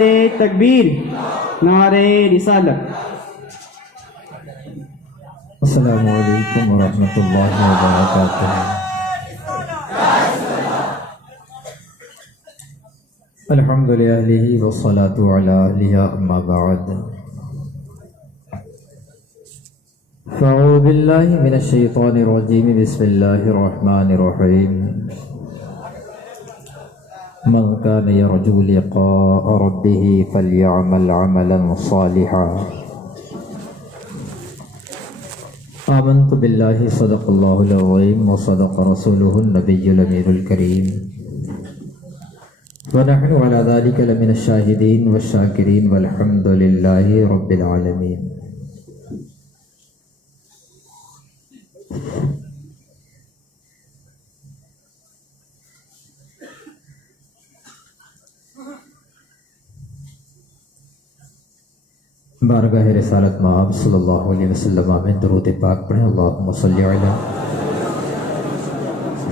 تکبیر، نعرہ رسالت۔ السلام علیکم ورحمۃ اللہ وبرکاتہ۔ الحمد للہ والصلاۃ علی اہلہ اما بعد، فاعوذ باللہ من الشیطان الرجیم، بسم اللہ الرحمن الرحیم۔ من كان يرجو لقاء ربه فليعمل عملا صالحا۔ آمنت باللہ صدق اللہ العظیم وصدق رسولہ النبی الامین الکریم، ونحن على ذلك لمن الشاہدین والشاکرین والحمد للہ رب العالمین۔ بارگاہ رسالت مآب صلی اللہ علیہ وسلم میں درود پاک پڑھیں۔ اللہم صلی علی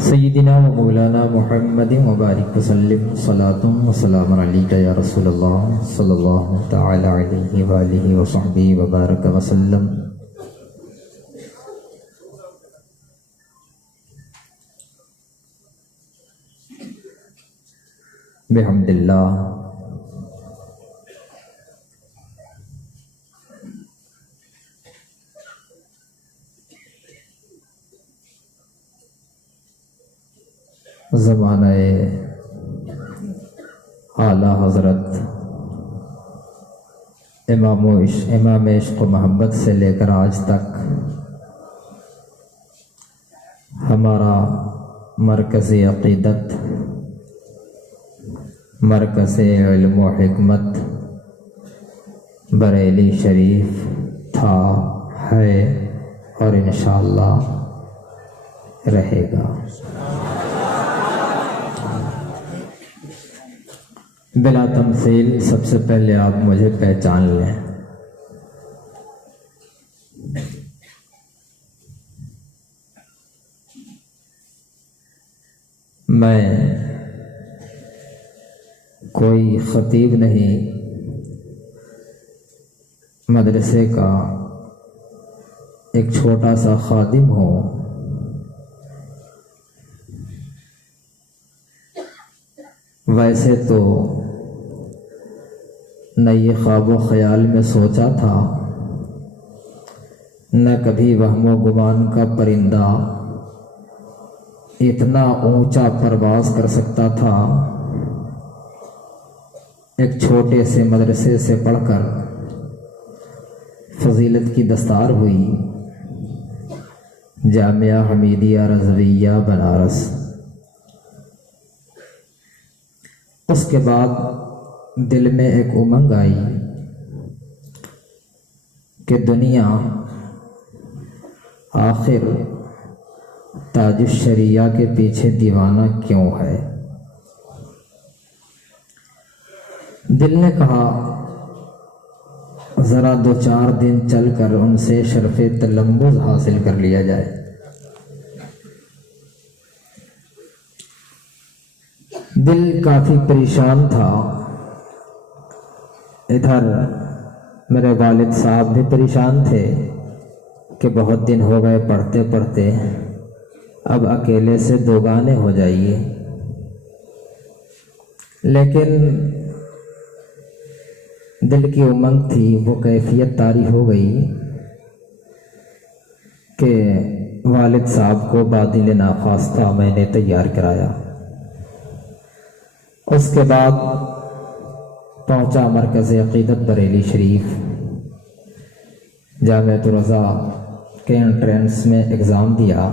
سیدنا و مولانا محمد مبارک وسلم، صلاۃ و سلام علیک یا رسول اللہ صلی اللہ تعالی علیہ وآلہ وصحبہ وبارک وسلم۔ بحمد اللہ زمانہ اعلیٰ حضرت امام عشق و محبت سے لے کر آج تک ہمارا مرکز عقیدت، مرکز علم و حکمت بریلی شریف تھا، ہے اور انشاءاللہ رہے گا۔ بلا تمثیل سب سے پہلے آپ مجھے پہچان لیں۔ میں کوئی خطیب نہیں، مدرسے کا ایک چھوٹا سا خادم ہوں۔ ویسے تو نہ یہ خواب و خیال میں سوچا تھا، نہ کبھی وہم و گمان کا پرندہ اتنا اونچا پرواز کر سکتا تھا۔ ایک چھوٹے سے مدرسے سے پڑھ کر فضیلت کی دستار ہوئی، جامعہ حمیدیہ رضویہ بنارس۔ اس کے بعد دل میں ایک امنگ آئی کہ دنیا آخر تاج الشریعہ کے پیچھے دیوانہ کیوں ہے؟ دل نے کہا ذرا 2-4 دن چل کر ان سے شرف تلمذ حاصل کر لیا جائے۔ دل کافی پریشان تھا، ادھر میرے والد صاحب بھی پریشان تھے کہ بہت دن ہو گئے پڑھتے پڑھتے، اب اکیلے سے دوگانے ہو جائیے۔ لیکن دل کی امنگ تھی، وہ کیفیت طاری ہو گئی کہ والد صاحب کو بادل ناخواستہ میں نے تیار کرایا۔ اس کے بعد پہنچا مرکز عقیدت بریلی شریف، جامعۃ الرضا کے انٹرنس میں ایگزام دیا۔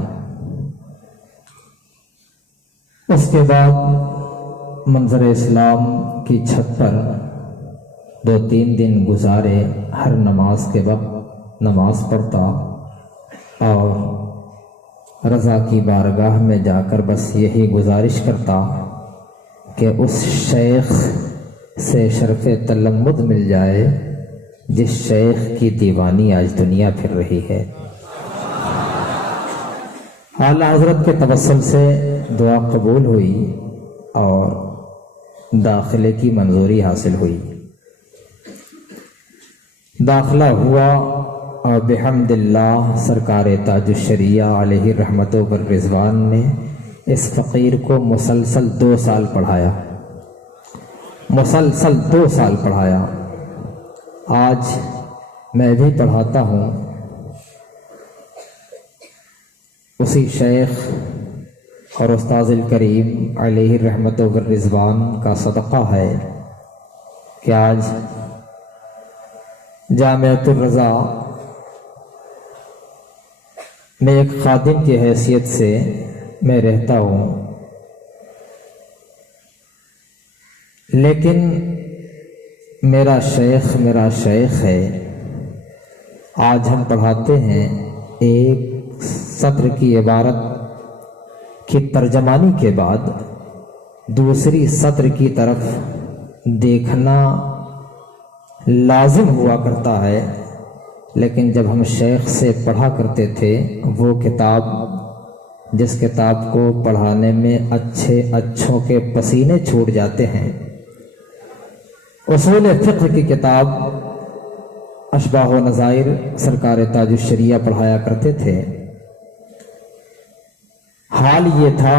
اس کے بعد منظر اسلام کی چھت پر 2-3 دن گزارے، ہر نماز کے وقت نماز پڑھتا اور رضا کی بارگاہ میں جا کر بس یہی گزارش کرتا کہ اس شیخ سے شرف تلمذ مل جائے جس شیخ کی دیوانی آج دنیا پھر رہی ہے۔ اعلیٰ حضرت کے توسل سے دعا قبول ہوئی اور داخلے کی منظوری حاصل ہوئی۔ داخلہ ہوا اور بحمد اللہ سرکار تاج الشریعہ علیہ رحمت و رضوان نے اس فقیر کو مسلسل 2 سال پڑھایا، مسلسل 2 سال پڑھایا۔ آج میں بھی پڑھاتا ہوں، اسی شیخ اور استاذ الکریم علیہ رحمت و رضوان کا صدقہ ہے کہ آج جامعۃ الرضا میں ایک خادم کی حیثیت سے میں رہتا ہوں، لیکن میرا شیخ ہے۔ آج ہم پڑھاتے ہیں، ایک سطر کی عبارت کی ترجمانی کے بعد دوسری سطر کی طرف دیکھنا لازم ہوا کرتا ہے، لیکن جب ہم شیخ سے پڑھا کرتے تھے، وہ کتاب جس کتاب کو پڑھانے میں اچھوں کے پسینے چھوٹ جاتے ہیں، اصول فقہ کی کتاب اشباہ و نظائر سرکار تاج الشریعہ پڑھایا کرتے تھے۔ حال یہ تھا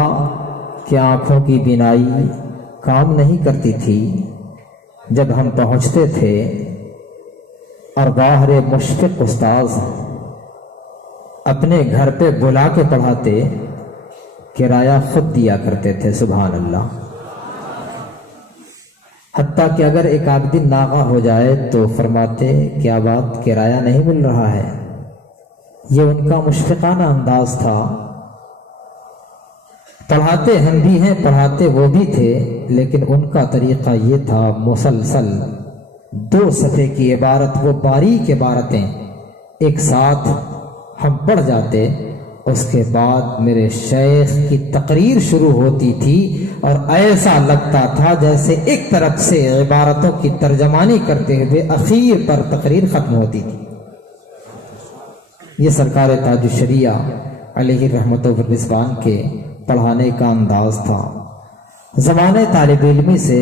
کہ آنکھوں کی بینائی کام نہیں کرتی تھی۔ جب ہم پہنچتے تھے اور باہر مشفق استاذ اپنے گھر پہ بلا کے پڑھاتے، کرایہ خود دیا کرتے تھے، سبحان اللہ۔ حتیٰ کہ اگر ایک آدھ دن ناغہ ہو جائے تو فرماتے، کیا بات کرایہ نہیں مل رہا ہے؟ یہ ان کا مشفقانہ انداز تھا۔ پڑھاتے ہم بھی ہیں، پڑھاتے وہ بھی تھے، لیکن ان کا طریقہ یہ تھا، مسلسل 2 صفحے کی عبارت، وہ باریک عبارتیں ایک ساتھ ہم پڑھ جاتے، اس کے بعد میرے شیخ کی تقریر شروع ہوتی تھی اور ایسا لگتا تھا جیسے ایک طرف سے عبارتوں کی ترجمانی کرتے ہوئے اخیر پر تقریر ختم ہوتی تھی۔ یہ سرکار تاج الشریعہ علیہ رحمت و رضوان کے پڑھانے کا انداز تھا۔ زمانے طالب علمی سے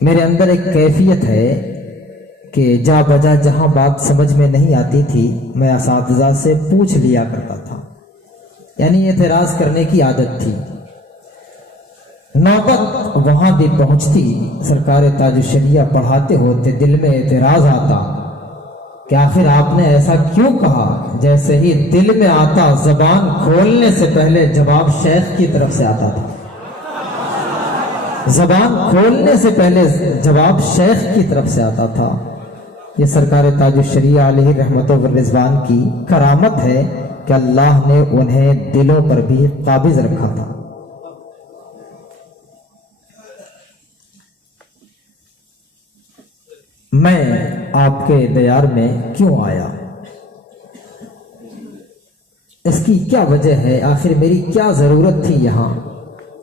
میرے اندر ایک کیفیت ہے کہ جا بجا جہاں بات سمجھ میں نہیں آتی تھی، میں اساتذہ سے پوچھ لیا کرتا تھا، یعنی اعتراض کرنے کی عادت تھی۔ نوبت وہاں بھی پہنچتی، سرکار تاج الشریعہ پڑھاتے ہوتے دل میں اعتراض آتا کہ آخر آپ نے ایسا کیوں کہا؟ جیسے ہی دل میں آتا، زبان کھولنے سے پہلے جواب شیخ کی طرف سے آتا تھا، زبان کھولنے سے پہلے جواب شیخ کی طرف سے آتا تھا۔ یہ سرکار تاج الشریعہ علیہ رحمت و رضوان کی کرامت ہے کہ اللہ نے انہیں دلوں پر بھی قابض رکھا تھا۔ میں آپ کے دیار میں کیوں آیا؟ اس کی کیا وجہ ہے؟ آخر میری کیا ضرورت تھی یہاں؟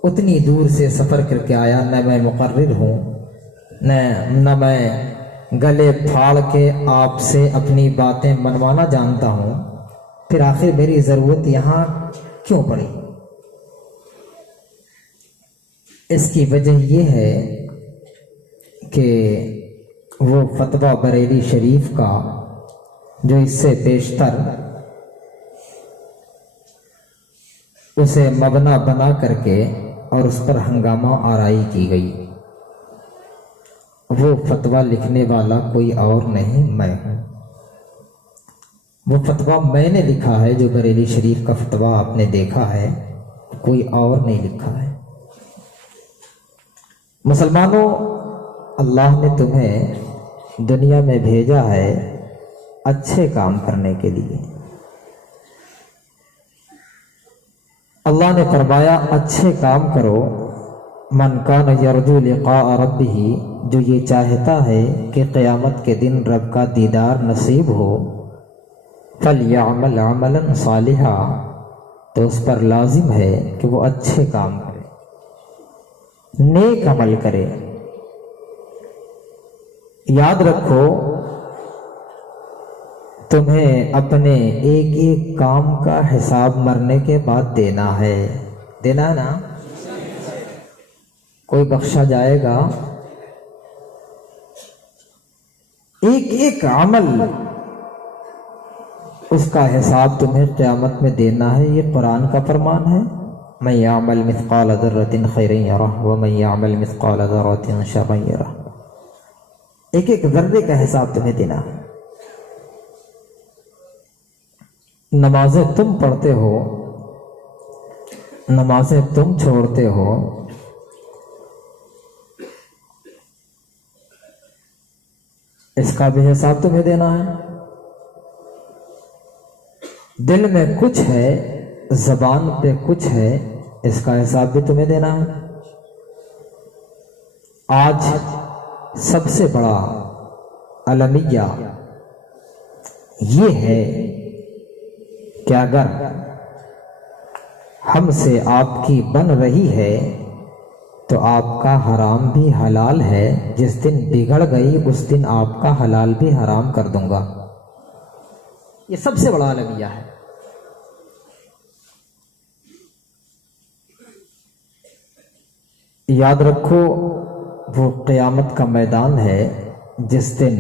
اتنی دور سے سفر کر کے آیا، نہ میں مقرر ہوں، نہ میں گلے پھاڑ کے آپ سے اپنی باتیں منوانا جانتا ہوں، پھر آخر میری ضرورت یہاں کیوں پڑی؟ اس کی وجہ یہ ہے کہ وہ فتویٰ بریلی شریف کا جو اس سے بیشتر اسے مبنا بنا کر کے اور اس پر ہنگامہ آرائی کی گئی، وہ فتویٰ لکھنے والا کوئی اور نہیں، میں ہوں۔ وہ فتویٰ میں نے لکھا ہے، جو بریلی شریف کا فتویٰ آپ نے دیکھا ہے، کوئی اور نہیں لکھا ہے۔ مسلمانوں، اللہ نے تمہیں دنیا میں بھیجا ہے اچھے کام کرنے کے لیے۔ اللہ نے فرمایا اچھے کام کرو، من کان یرجو لقاء ربہ، جو یہ چاہتا ہے کہ قیامت کے دن رب کا دیدار نصیب ہو، فلیعمل عملا صالحا، تو اس پر لازم ہے کہ وہ اچھے کام کرے، نیک عمل کرے۔ یاد رکھو، تمہیں اپنے ایک ایک کام کا حساب مرنے کے بعد دینا ہے نا؟ کوئی بخشا جائے گا؟ ایک ایک عمل اس کا حساب تمہیں قیامت میں دینا ہے. یہ قرآن کا فرمان ہے. من یعمل مثقال ذرۃ خیرا یرہ ومن یعمل مثقال ذرۃ شرا یرہ. ایک ایک ذرے کا حساب تمہیں دینا ہے. نمازیں تم پڑھتے ہو، نمازیں تم چھوڑتے ہو، اس کا بھی حساب تمہیں دینا ہے. دل میں کچھ ہے، زبان پہ کچھ ہے، اس کا حساب بھی تمہیں دینا ہے. آج سب سے بڑا المیہ یہ ہے کہ اگر ہم سے آپ کی بن رہی ہے تو آپ کا حرام بھی حلال ہے. جس دن بگڑ گئی اس دن آپ کا حلال بھی حرام کر دوں گا. یہ سب سے بڑا المیہ ہے. یاد رکھو وہ قیامت کا میدان ہے جس دن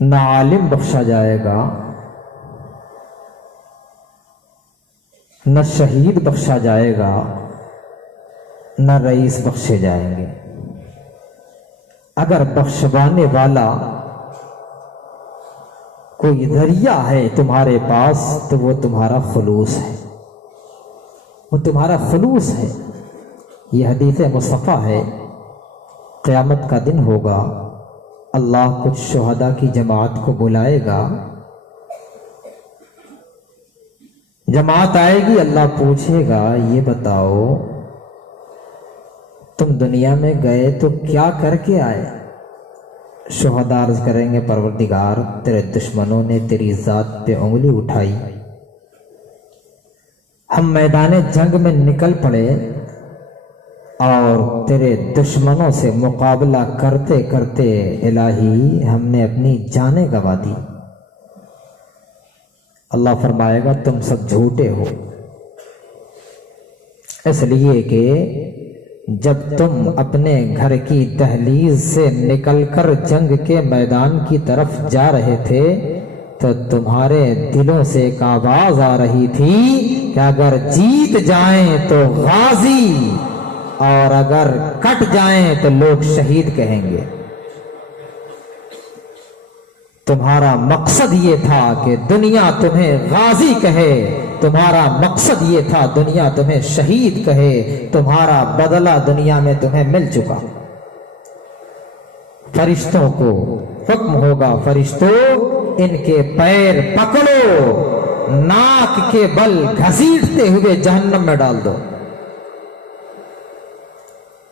نہ عالم بخشا جائے گا، نہ شہید بخشا جائے گا، نہ رئیس بخشے جائیں گے. اگر بخشوانے والا کوئی ذریعہ ہے تمہارے پاس تو وہ تمہارا خلوص ہے، وہ تمہارا خلوص ہے. یہ حدیث مصطفیٰ ہے. قیامت کا دن ہوگا، اللہ کچھ شہداء کی جماعت کو بلائے گا. جماعت آئے گی، اللہ پوچھے گا یہ بتاؤ تم دنیا میں گئے تو کیا کر کے آئے؟ شہداء عرض کریں گے پروردگار تیرے دشمنوں نے تیری ذات پہ انگلی اٹھائی، ہم میدان جنگ میں نکل پڑے اور تیرے دشمنوں سے مقابلہ کرتے کرتے الہی ہم نے اپنی جانیں گنوا دی. اللہ فرمائے گا تم سب جھوٹے ہو، اس لیے کہ جب تم اپنے گھر کی دہلیز سے نکل کر جنگ کے میدان کی طرف جا رہے تھے تو تمہارے دلوں سے ایک آواز آ رہی تھی کہ اگر جیت جائیں تو غازی اور اگر کٹ جائیں تو لوگ شہید کہیں گے. تمہارا مقصد یہ تھا کہ دنیا تمہیں غازی کہے، تمہارا مقصد یہ تھا دنیا تمہیں شہید کہے. تمہارا بدلہ دنیا میں تمہیں مل چکا. فرشتوں کو حکم ہوگا، فرشتوں ان کے پیر پکڑو، ناک کے بل گھسیٹتے ہوئے جہنم میں ڈال دو.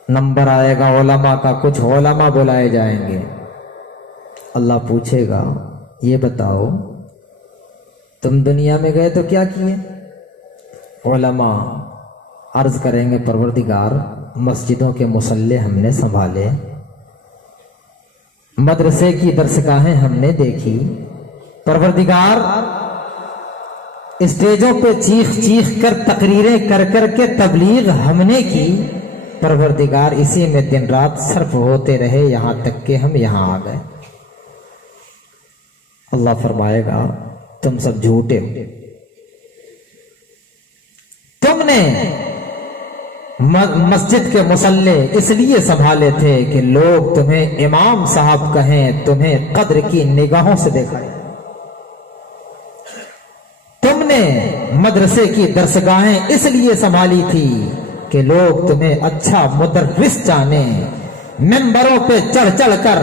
نمبر آئے گا علماء کا، کچھ علماء بلائے جائیں گے. اللہ پوچھے گا یہ بتاؤ تم دنیا میں گئے تو کیا کیے؟ علماء عرض کریں گے پروردگار مسجدوں کے مصلے ہم نے سنبھالے، مدرسے کی درسگاہیں ہم نے دیکھی، پروردگار اسٹیجوں پہ چیخ چیخ کر تقریریں کر کر کے تبلیغ ہم نے کی. پروردگار اسی میں دن رات صرف ہوتے رہے یہاں تک کہ ہم یہاں آ گئے. اللہ فرمائے گا تم سب جھوٹے ہو، تم نے مسجد کے مصلے اس لیے سنبھالے تھے کہ لوگ تمہیں امام صاحب کہیں، تمہیں قدر کی نگاہوں سے دیکھا. تم نے مدرسے کی درسگاہیں اس لیے سنبھالی تھی کہ لوگ تمہیں اچھا مدرس جانے. ممبروں پہ چڑھ چڑھ کر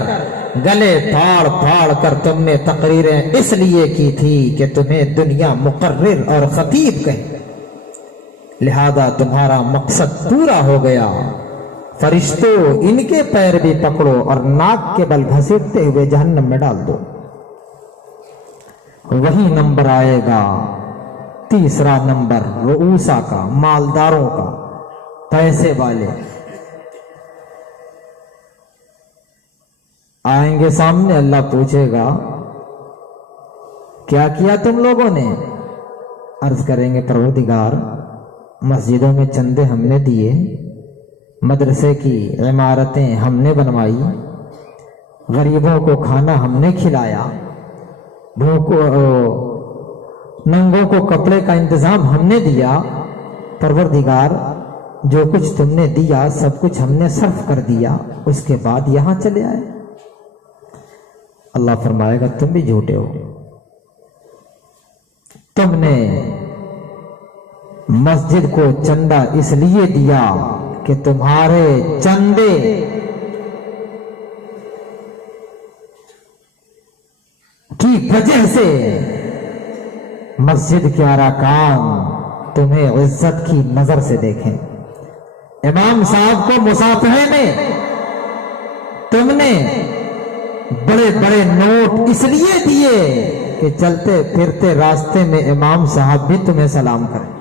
گلے پھاڑ پھاڑ کر تم نے تقریریں اس لیے کی تھی کہ تمہیں دنیا مقرر اور خطیب کہے. لہذا تمہارا مقصد پورا ہو گیا. فرشتوں ان کے پیر بھی پکڑو اور ناک کے بل گھسیٹتے ہوئے جہنم میں ڈال دو. وہی نمبر آئے گا تیسرا نمبر رؤوسا کا، مالداروں کا، پیسے والے آئیں گے سامنے. اللہ پوچھے گا کیا کیا تم لوگوں نے؟ عرض کریں گے پروردگار مسجدوں میں چندے ہم نے دیے، مدرسے کی عمارتیں ہم نے بنوائی، غریبوں کو کھانا ہم نے کھلایا، ننگوں کو کپڑے کا انتظام ہم نے دیا۔ پروردگار جو کچھ تم نے دیا سب کچھ ہم نے صرف کر دیا، اس کے بعد یہاں چلے آئے۔ اللہ فرمائے گا تم بھی جھوٹے ہو، تم نے مسجد کو چندہ اس لیے دیا کہ تمہارے چندے کی وجہ سے مسجد کے ارکان تمہیں عزت کی نظر سے دیکھیں۔ امام صاحب کو مصافحے میں تم نے بڑے بڑے نوٹ اس لیے دیے کہ چلتے پھرتے راستے میں امام صاحب بھی تمہیں سلام کریں۔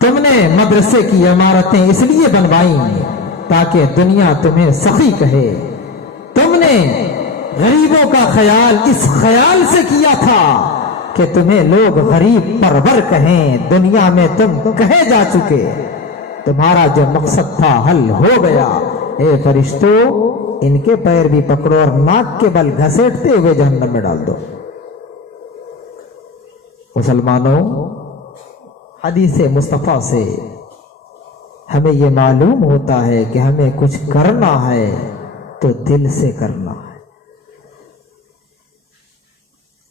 تم نے مدرسے کی عمارتیں اس لیے بنوائیں تاکہ دنیا تمہیں سخی کہے۔ تم نے غریبوں کا خیال اس خیال سے کیا تھا کہ تمہیں لوگ غریب پرور کہیں، دنیا میں تم کہے جا چکے، تمہارا جو مقصد تھا حل ہو گیا۔ اے فرشتوں، ان کے پیر بھی پکڑو اور ناک کے بل گھسیٹتے ہوئے جہنم میں ڈال دو۔ مسلمانوں، حدیث مصطفیٰ سے ہمیں یہ معلوم ہوتا ہے کہ ہمیں کچھ کرنا ہے تو دل سے کرنا ہے۔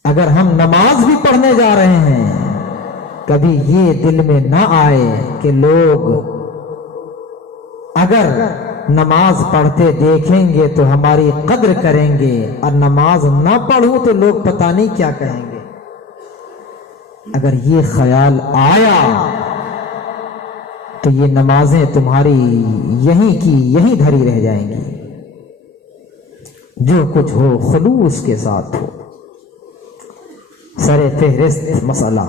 اگر ہم نماز بھی پڑھنے جا رہے ہیں، کبھی یہ دل میں نہ آئے کہ لوگ اگر نماز پڑھتے دیکھیں گے تو ہماری قدر کریں گے، اور نماز نہ پڑھوں تو لوگ پتہ نہیں کیا کہیں گے۔ اگر یہ خیال آیا تو یہ نمازیں تمہاری یہیں کی یہیں دھری رہ جائیں گی۔ جو کچھ ہو خلوص کے ساتھ ہو۔ سر فہرست مسئلہ،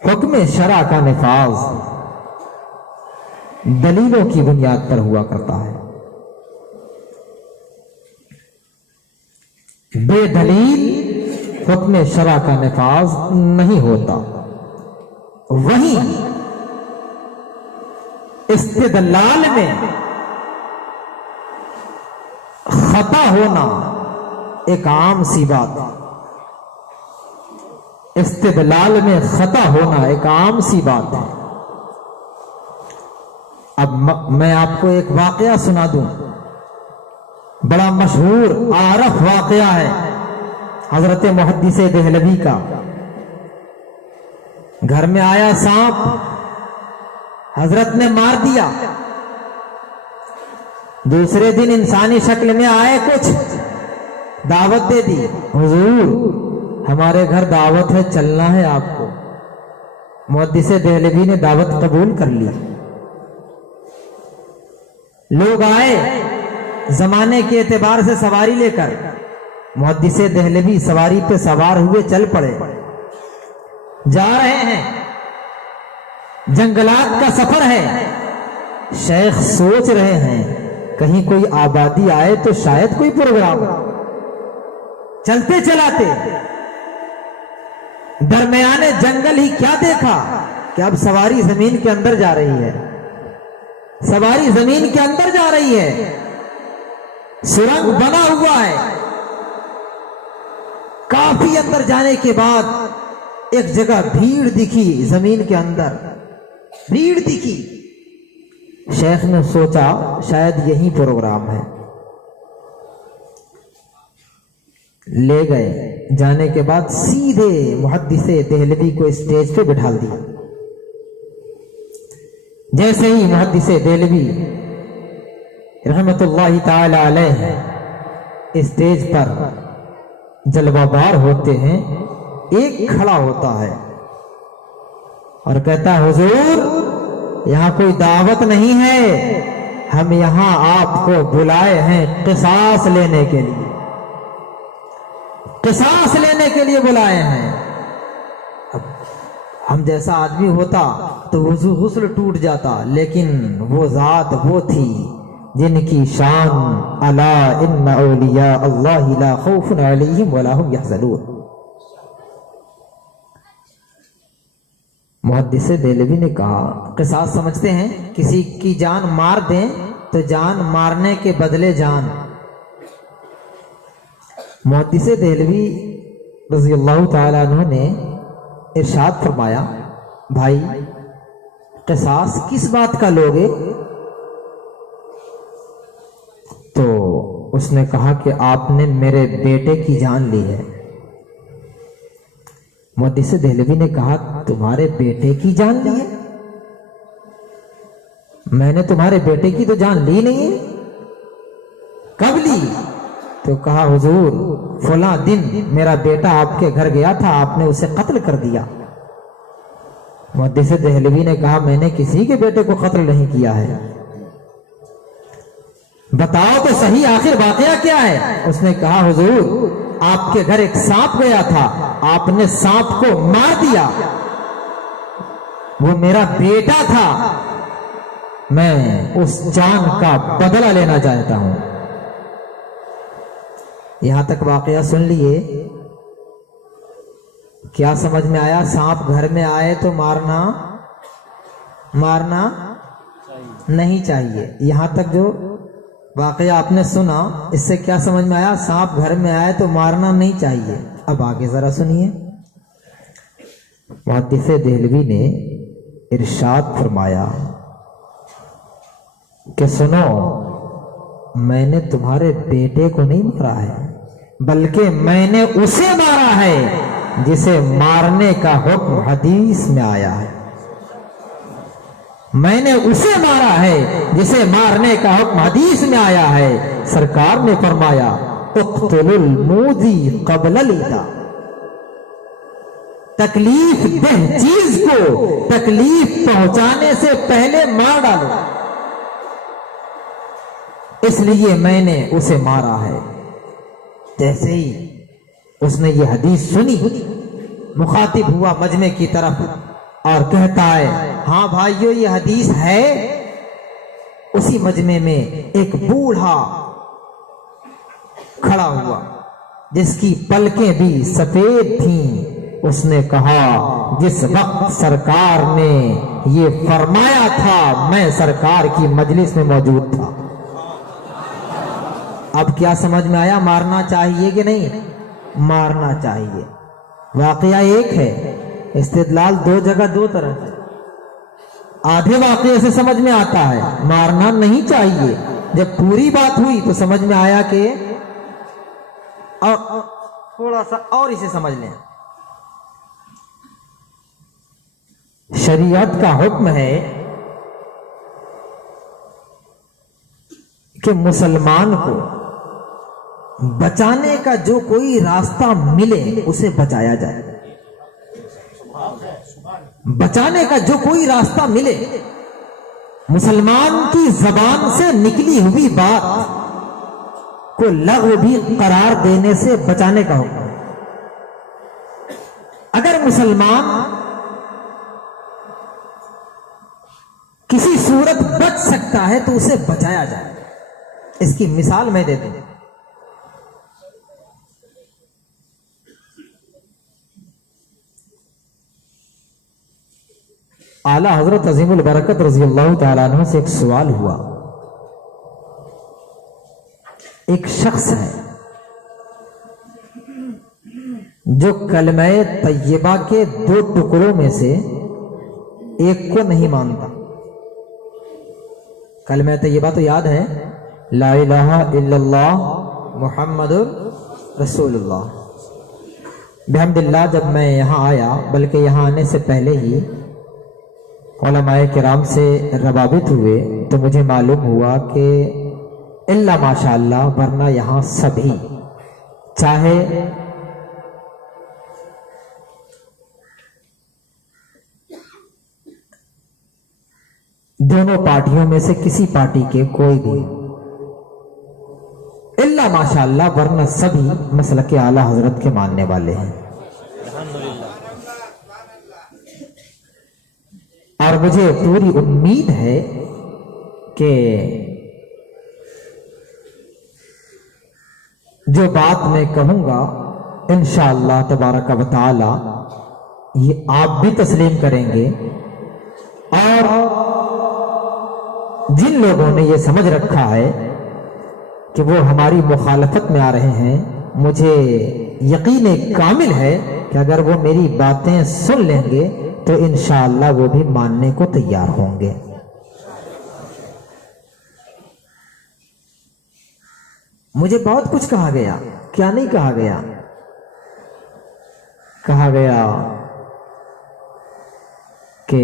حکم شرع کا نفاذ دلیلوں کی بنیاد پر ہوا کرتا ہے، بے دلیل حکم شرع کا نفاذ نہیں ہوتا۔ وہیں استدلال میں خطا ہونا ایک عام سی بات ہے۔ استدلال میں خطا ہونا ایک عام سی بات ہے۔ اب میں آپ کو ایک واقعہ سنا دوں، بڑا مشہور عارف واقعہ ہے حضرت محدث دہلوی کا۔ گھر میں آیا سانپ، حضرت نے مار دیا۔ دوسرے دن انسانی شکل میں آئے، کچھ دعوت دے دی، حضور ہمارے گھر دعوت ہے، چلنا ہے آپ کو۔ محدث دہلوی نے دعوت قبول کر لی۔ لوگ آئے زمانے کے اعتبار سے سواری لے کر، محدث دہلوی سواری پہ سوار ہوئے چل پڑے، جا رہے ہیں، جنگلات کا سفر ہے۔ شیخ سوچ رہے ہیں کہیں کوئی آبادی آئے تو شاید کوئی پروگرام۔ چلتے چلاتے درمیان جنگل ہی کیا دیکھا کہ اب سواری زمین کے اندر جا رہی ہے، سواری زمین کے اندر جا رہی ہے، سرنگ بنا ہوا ہے۔ کافی اندر جانے کے بعد ایک جگہ بھیڑ دکھی، زمین کے اندر بھیڑ دکھی۔ شیخ نے سوچا شاید یہی پروگرام ہے، لے گئے۔ جانے کے بعد سیدھے محدث دہلوی کو اسٹیج پہ بٹھا دیا۔ جیسے ہی محدث دہلوی رحمت اللہ تعالی علیہ اسٹیج پر جلوہ بار ہوتے ہیں، ایک کھڑا ہوتا ہے اور کہتا ہے حضور یہاں کوئی دعوت نہیں ہے، ہم یہاں آپ کو بلائے ہیں قصاص لینے کے لیے، قصاص لینے کے لیے بلائے ہیں۔ اب ہم جیسا آدمی ہوتا تو وضو غسل ٹوٹ جاتا، لیکن وہ ذات وہ تھی جن کی شان الا ان اولیاء اللہ لا خوف علیہم ولا هم یحزنون۔ محدث دہلوی نے کہا قصاص سمجھتے ہیں؟ کسی کی جان مار دیں تو جان مارنے کے بدلے جان۔ محدث دہلوی رضی اللہ تعالیٰ عنہ نے ارشاد فرمایا بھائی قصاص کس بات کا لوگے؟ تو اس نے کہا کہ آپ نے میرے بیٹے کی جان لی ہے۔ محدث دہلوی نے کہا تمہارے بیٹے کی جان لی ہے؟ میں نے تمہارے بیٹے کی تو جان لی نہیں ہے۔ کب لی؟ تو کہا حضور فلاں دن میرا بیٹا آپ کے گھر گیا تھا، آپ نے اسے قتل کر دیا۔ محدث دہلوی نے کہا میں نے کسی کے بیٹے کو قتل نہیں کیا ہے، بتاؤ تو صحیح آخر واقعہ کیا ہے؟ اس نے کہا حضور آپ کے گھر ایک سانپ گیا تھا، آپ نے سانپ کو مار دیا، وہ میرا بیٹا تھا، میں اس جان کا بدلہ لینا چاہتا ہوں۔ یہاں تک واقعہ سن لیے، کیا سمجھ میں آیا؟ سانپ گھر میں آئے تو مارنا نہیں چاہیے۔ یہاں تک جو واقعہ آپ نے سنا اس سے کیا سمجھ میں آیا؟ سانپ گھر میں آئے تو مارنا نہیں چاہیے۔ اب آگے ذرا سنیے، محدث دہلوی نے ارشاد فرمایا کہ سنو میں نے تمہارے بیٹے کو نہیں مارا ہے، بلکہ میں نے اسے مارا ہے جسے مارنے کا حکم حدیث میں آیا ہے۔ میں نے اسے مارا ہے جسے مارنے کا حکم حدیث میں آیا ہے۔ سرکار نے فرمایا اقتل الموذی قبل الایذا، تکلیف دہ چیز کو تکلیف پہنچانے سے پہلے مار ڈالو، اس لیے میں نے اسے مارا ہے۔ جیسے ہی اس نے یہ حدیث سنی، مخاطب ہوا مجمع کی طرف اور کہتا ہے ہاں بھائیو یہ حدیث ہے۔ اسی مجمع میں ایک بوڑھا کھڑا ہوا جس کی پلکیں بھی سفید تھیں۔ اس نے کہا جس وقت سرکار نے یہ فرمایا تھا میں سرکار کی مجلس میں موجود تھا۔ اب کیا سمجھ میں آیا؟ مارنا چاہیے کہ نہیں؟ مارنا چاہیے۔ واقعہ ایک ہے، استدلال دو جگہ دو طرح ہے۔ آدھے واقعے سے سمجھ میں آتا ہے مارنا نہیں چاہیے، جب پوری بات ہوئی تو سمجھ میں آیا کہ تھوڑا سا اور اسے سمجھ لیں۔ شریعت کا حکم ہے کہ مسلمان کو بچانے کا جو کوئی راستہ ملے اسے بچایا جائے، بچانے کا جو کوئی راستہ ملے۔ مسلمان کی زبان سے نکلی ہوئی بات کو لغو بھی قرار دینے سے بچانے کا حکم ہے۔ اگر مسلمان کسی صورت بچ سکتا ہے تو اسے بچایا جائے۔ اس کی مثال میں دیتا ہوں۔ اعلی حضرت عظیم البرکت رضی اللہ تعالیٰ عنہ سے ایک سوال ہوا۔ ایک شخص ہے جو کلمہ طیبہ کے دو ٹکڑوں میں سے ایک کو نہیں مانتا۔ کلمہ طیبہ تو یاد ہے، لا الہ الا اللہ محمد رسول اللہ۔ بحمد اللہ جب میں یہاں آیا، بلکہ یہاں آنے سے پہلے ہی علماء کرام سے روابط ہوئے تو مجھے معلوم ہوا کہ اللہ ماشاء اللہ، ورنہ یہاں سبھی چاہے دونوں پارٹیوں میں سے کسی پارٹی کے کوئی بھی، اللہ ماشاء اللہ، ورنہ سبھی مسلک اعلی حضرت کے ماننے والے ہیں۔ اور مجھے پوری امید ہے کہ جو بات میں کہوں گا انشاءاللہ تبارک و تعالی یہ آپ بھی تسلیم کریں گے، اور جن لوگوں نے یہ سمجھ رکھا ہے کہ وہ ہماری مخالفت میں آ رہے ہیں، مجھے یقین کامل ہے کہ اگر وہ میری باتیں سن لیں گے تو انشاءاللہ وہ بھی ماننے کو تیار ہوں گے۔ مجھے بہت کچھ کہا گیا، کیا نہیں کہا گیا؟ کہا گیا کہ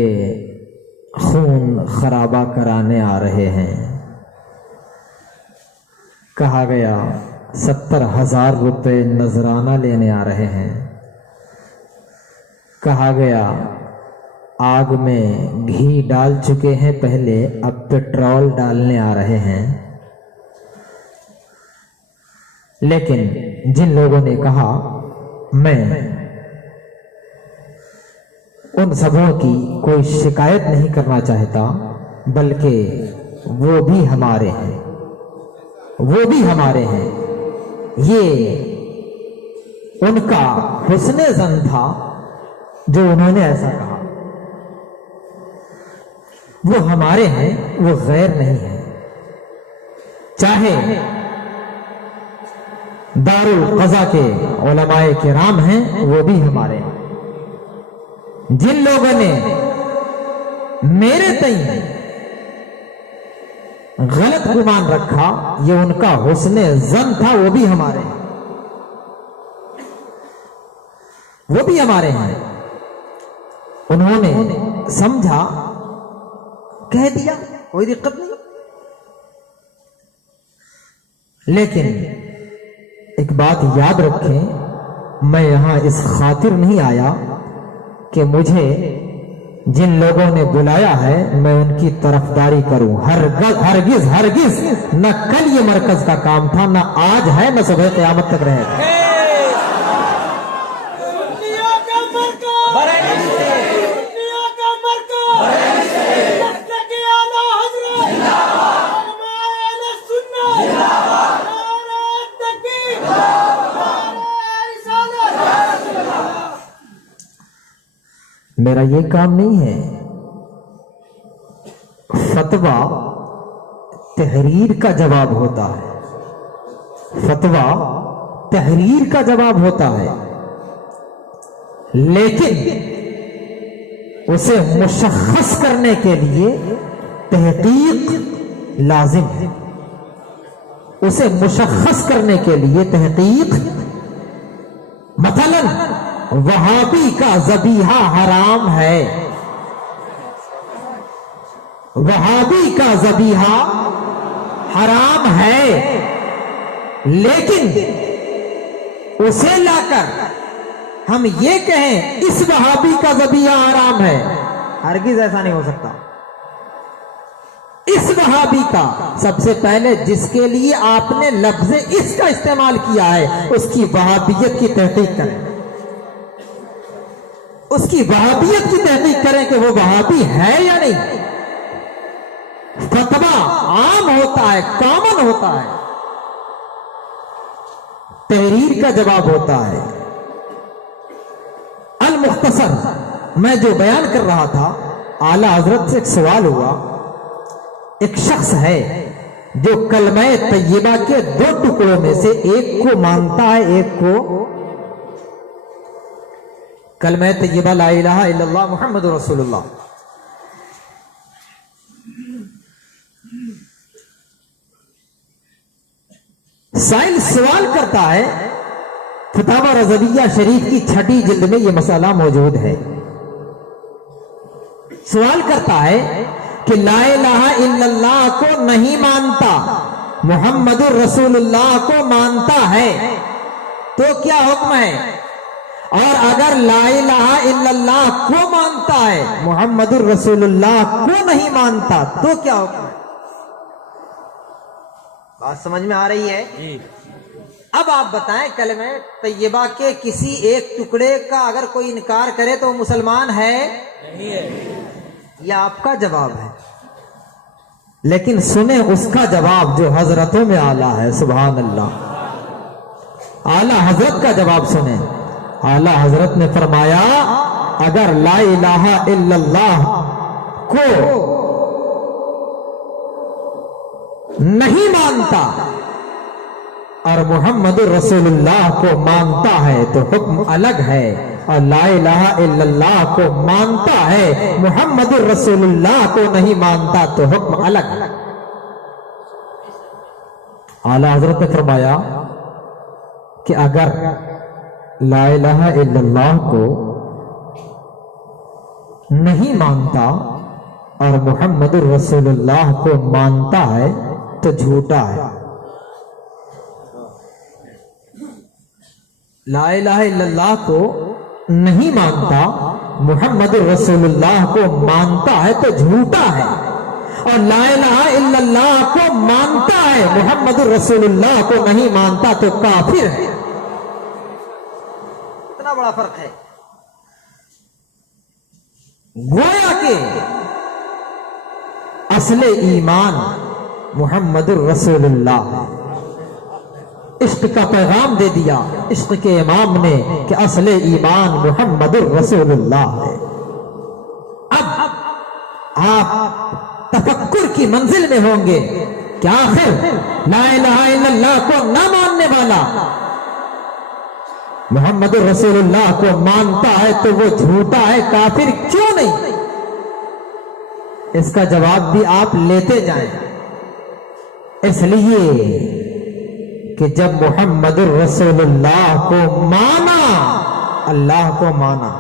خون خرابہ کرانے آ رہے ہیں، کہا گیا 70,000 روپے نذرانہ لینے آ رہے ہیں، کہا گیا آگ میں گھی ڈال چکے ہیں پہلے، اب پیٹرول ڈالنے آ رہے ہیں۔ لیکن جن لوگوں نے کہا میں ان سبوں کی کوئی شکایت نہیں کرنا چاہتا، بلکہ وہ بھی ہمارے ہیں، وہ بھی ہمارے ہیں، یہ ان کا حسن ظن تھا جو انہوں نے ایسا کہا، وہ ہمارے ہیں، وہ غیر نہیں ہے۔ چاہے دار القضا کے علماء کرام ہیں، وہ بھی ہمارے ہیں۔ جن لوگوں نے میرے تئیں غلط گمان رکھا، یہ ان کا حسن ظن تھا، وہ بھی ہمارے ہیں، وہ بھی ہمارے ہیں۔ انہوں نے سمجھا، کہہ دیا، کوئی دقت نہیں۔ لیکن ایک بات یاد رکھیں، میں یہاں اس خاطر نہیں آیا کہ مجھے جن لوگوں نے بلایا ہے میں ان کی طرفداری کروں، ہرگز ہرگز، نہ کل یہ مرکز کا کام تھا، نہ آج ہے، نہ صبح قیامت تک رہے گا۔ میرا یہ کام نہیں ہے۔ فتویٰ تحریر کا جواب ہوتا ہے، فتویٰ تحریر کا جواب ہوتا ہے، لیکن اسے مشخص کرنے کے لیے تحقیق لازم ہے، اسے مشخص کرنے کے لیے تحقیق۔ مثلاً وہابی کا ذبیحہ حرام ہے، وہابی کا ذبیحہ حرام ہے، لیکن اسے لا کر ہم یہ کہیں اس وہابی کا ذبیحہ حرام ہے، ہرگز ایسا نہیں ہو سکتا۔ اس وہابی کا، سب سے پہلے جس کے لیے آپ نے لفظ اس کا استعمال کیا ہے، اس کی وہابیت کی تحقیق کریں، اس کی وہابیت کی تحقیق کریں کہ وہ وہابی ہے یا نہیں۔ فتویٰ عام ہوتا ہے، کامن ہوتا ہے، تحریر کا جواب ہوتا ہے۔ المختصر میں جو بیان کر رہا تھا، اعلیٰ حضرت سے ایک سوال ہوا، ایک شخص ہے جو کلمہ طیبہ کے 2 ٹکڑوں میں سے ایک کو مانتا ہے، ایک کو کلمہ طیبہ لا الہ الا اللہ محمد رسول اللہ۔ سائل سوال کرتا ہے، فتاوی رضویہ شریف کی 6 جلد میں یہ مسئلہ موجود ہے، سوال کرتا ہے کہ لا الہ الا اللہ کو نہیں مانتا، محمد رسول اللہ کو مانتا ہے، تو کیا حکم ہے؟ اور اگر لا الہ الا اللہ کو مانتا ہے، محمد رسول اللہ کو نہیں مانتا، تو کیا حکم ہے؟ بات سمجھ میں آ رہی ہے؟ اب آپ بتائیں، کلمہ طیبہ کے کسی ایک ٹکڑے کا اگر کوئی انکار کرے تو وہ مسلمان ہے؟ نہیں ہے۔ یہ آپ کا جواب ہے، لیکن سنیں اس کا جواب جو حضرتوں میں اعلیٰ ہے۔ سبحان اللہ، اعلیٰ حضرت کا جواب سنیں۔ اعلیٰ حضرت نے فرمایا اگر لا الہ الا اللہ کو نہیں مانتا اور محمد رسول اللہ کو مانتا ہے تو حکم الگ ہے، اور لا الہ الا اللہ کو مانتا ہے محمد رسول اللہ کو نہیں مانتا تو حکم الگ ہے۔ اعلیٰ حضرت نے فرمایا کہ اگر لا الہ الا اللہ کو نہیں مانتا اور محمد رسول اللہ کو مانتا ہے تو جھوٹا ہے۔ لا الہ الا اللہ کو نہیں مانتا، محمد رسول اللہ کو مانتا ہے تو جھوٹا ہے، اور لا الہ الا اللہ کو مانتا ہے محمد رسول اللہ کو نہیں مانتا تو کافر ہے۔ اتنا بڑا فرق ہے۔ گویا کہ اصل ایمان محمد رسول اللہ، عشق کا پیغام دے دیا عشق کے امام نے کہ اصل ایمان محمد رسول اللہ ہے۔ اب آپ تفکر کی منزل میں ہوں گے کہ آخر لا الہ الا اللہ کو نہ ماننے والا محمد رسول اللہ کو مانتا ہے تو وہ جھوٹا ہے، کافر کیوں نہیں؟ اس کا جواب بھی آپ لیتے جائیں۔ اس لیے کہ جب محمد رسول اللہ کو مانا، اللہ کو مانا۔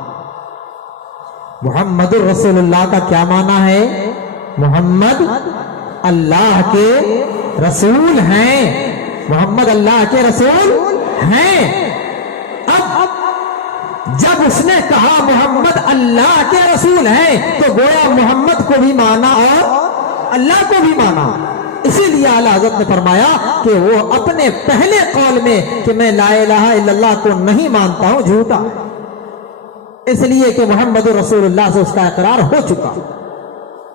محمد رسول اللہ کا کیا معنی ہے؟ محمد اللہ کے رسول ہیں، محمد اللہ کے رسول ہیں۔ اب جب اس نے کہا محمد اللہ کے رسول ہیں تو گویا محمد کو بھی مانا اور اللہ کو بھی مانا۔ اسی لیے اعلیٰ حضرت نے فرمایا کہ وہ اپنے پہلے قول میں کہ میں لا الہ الا اللہ کو نہیں مانتا ہوں جھوٹا، اس لیے کہ محمد رسول اللہ سے اس کا اقرار ہو چکا۔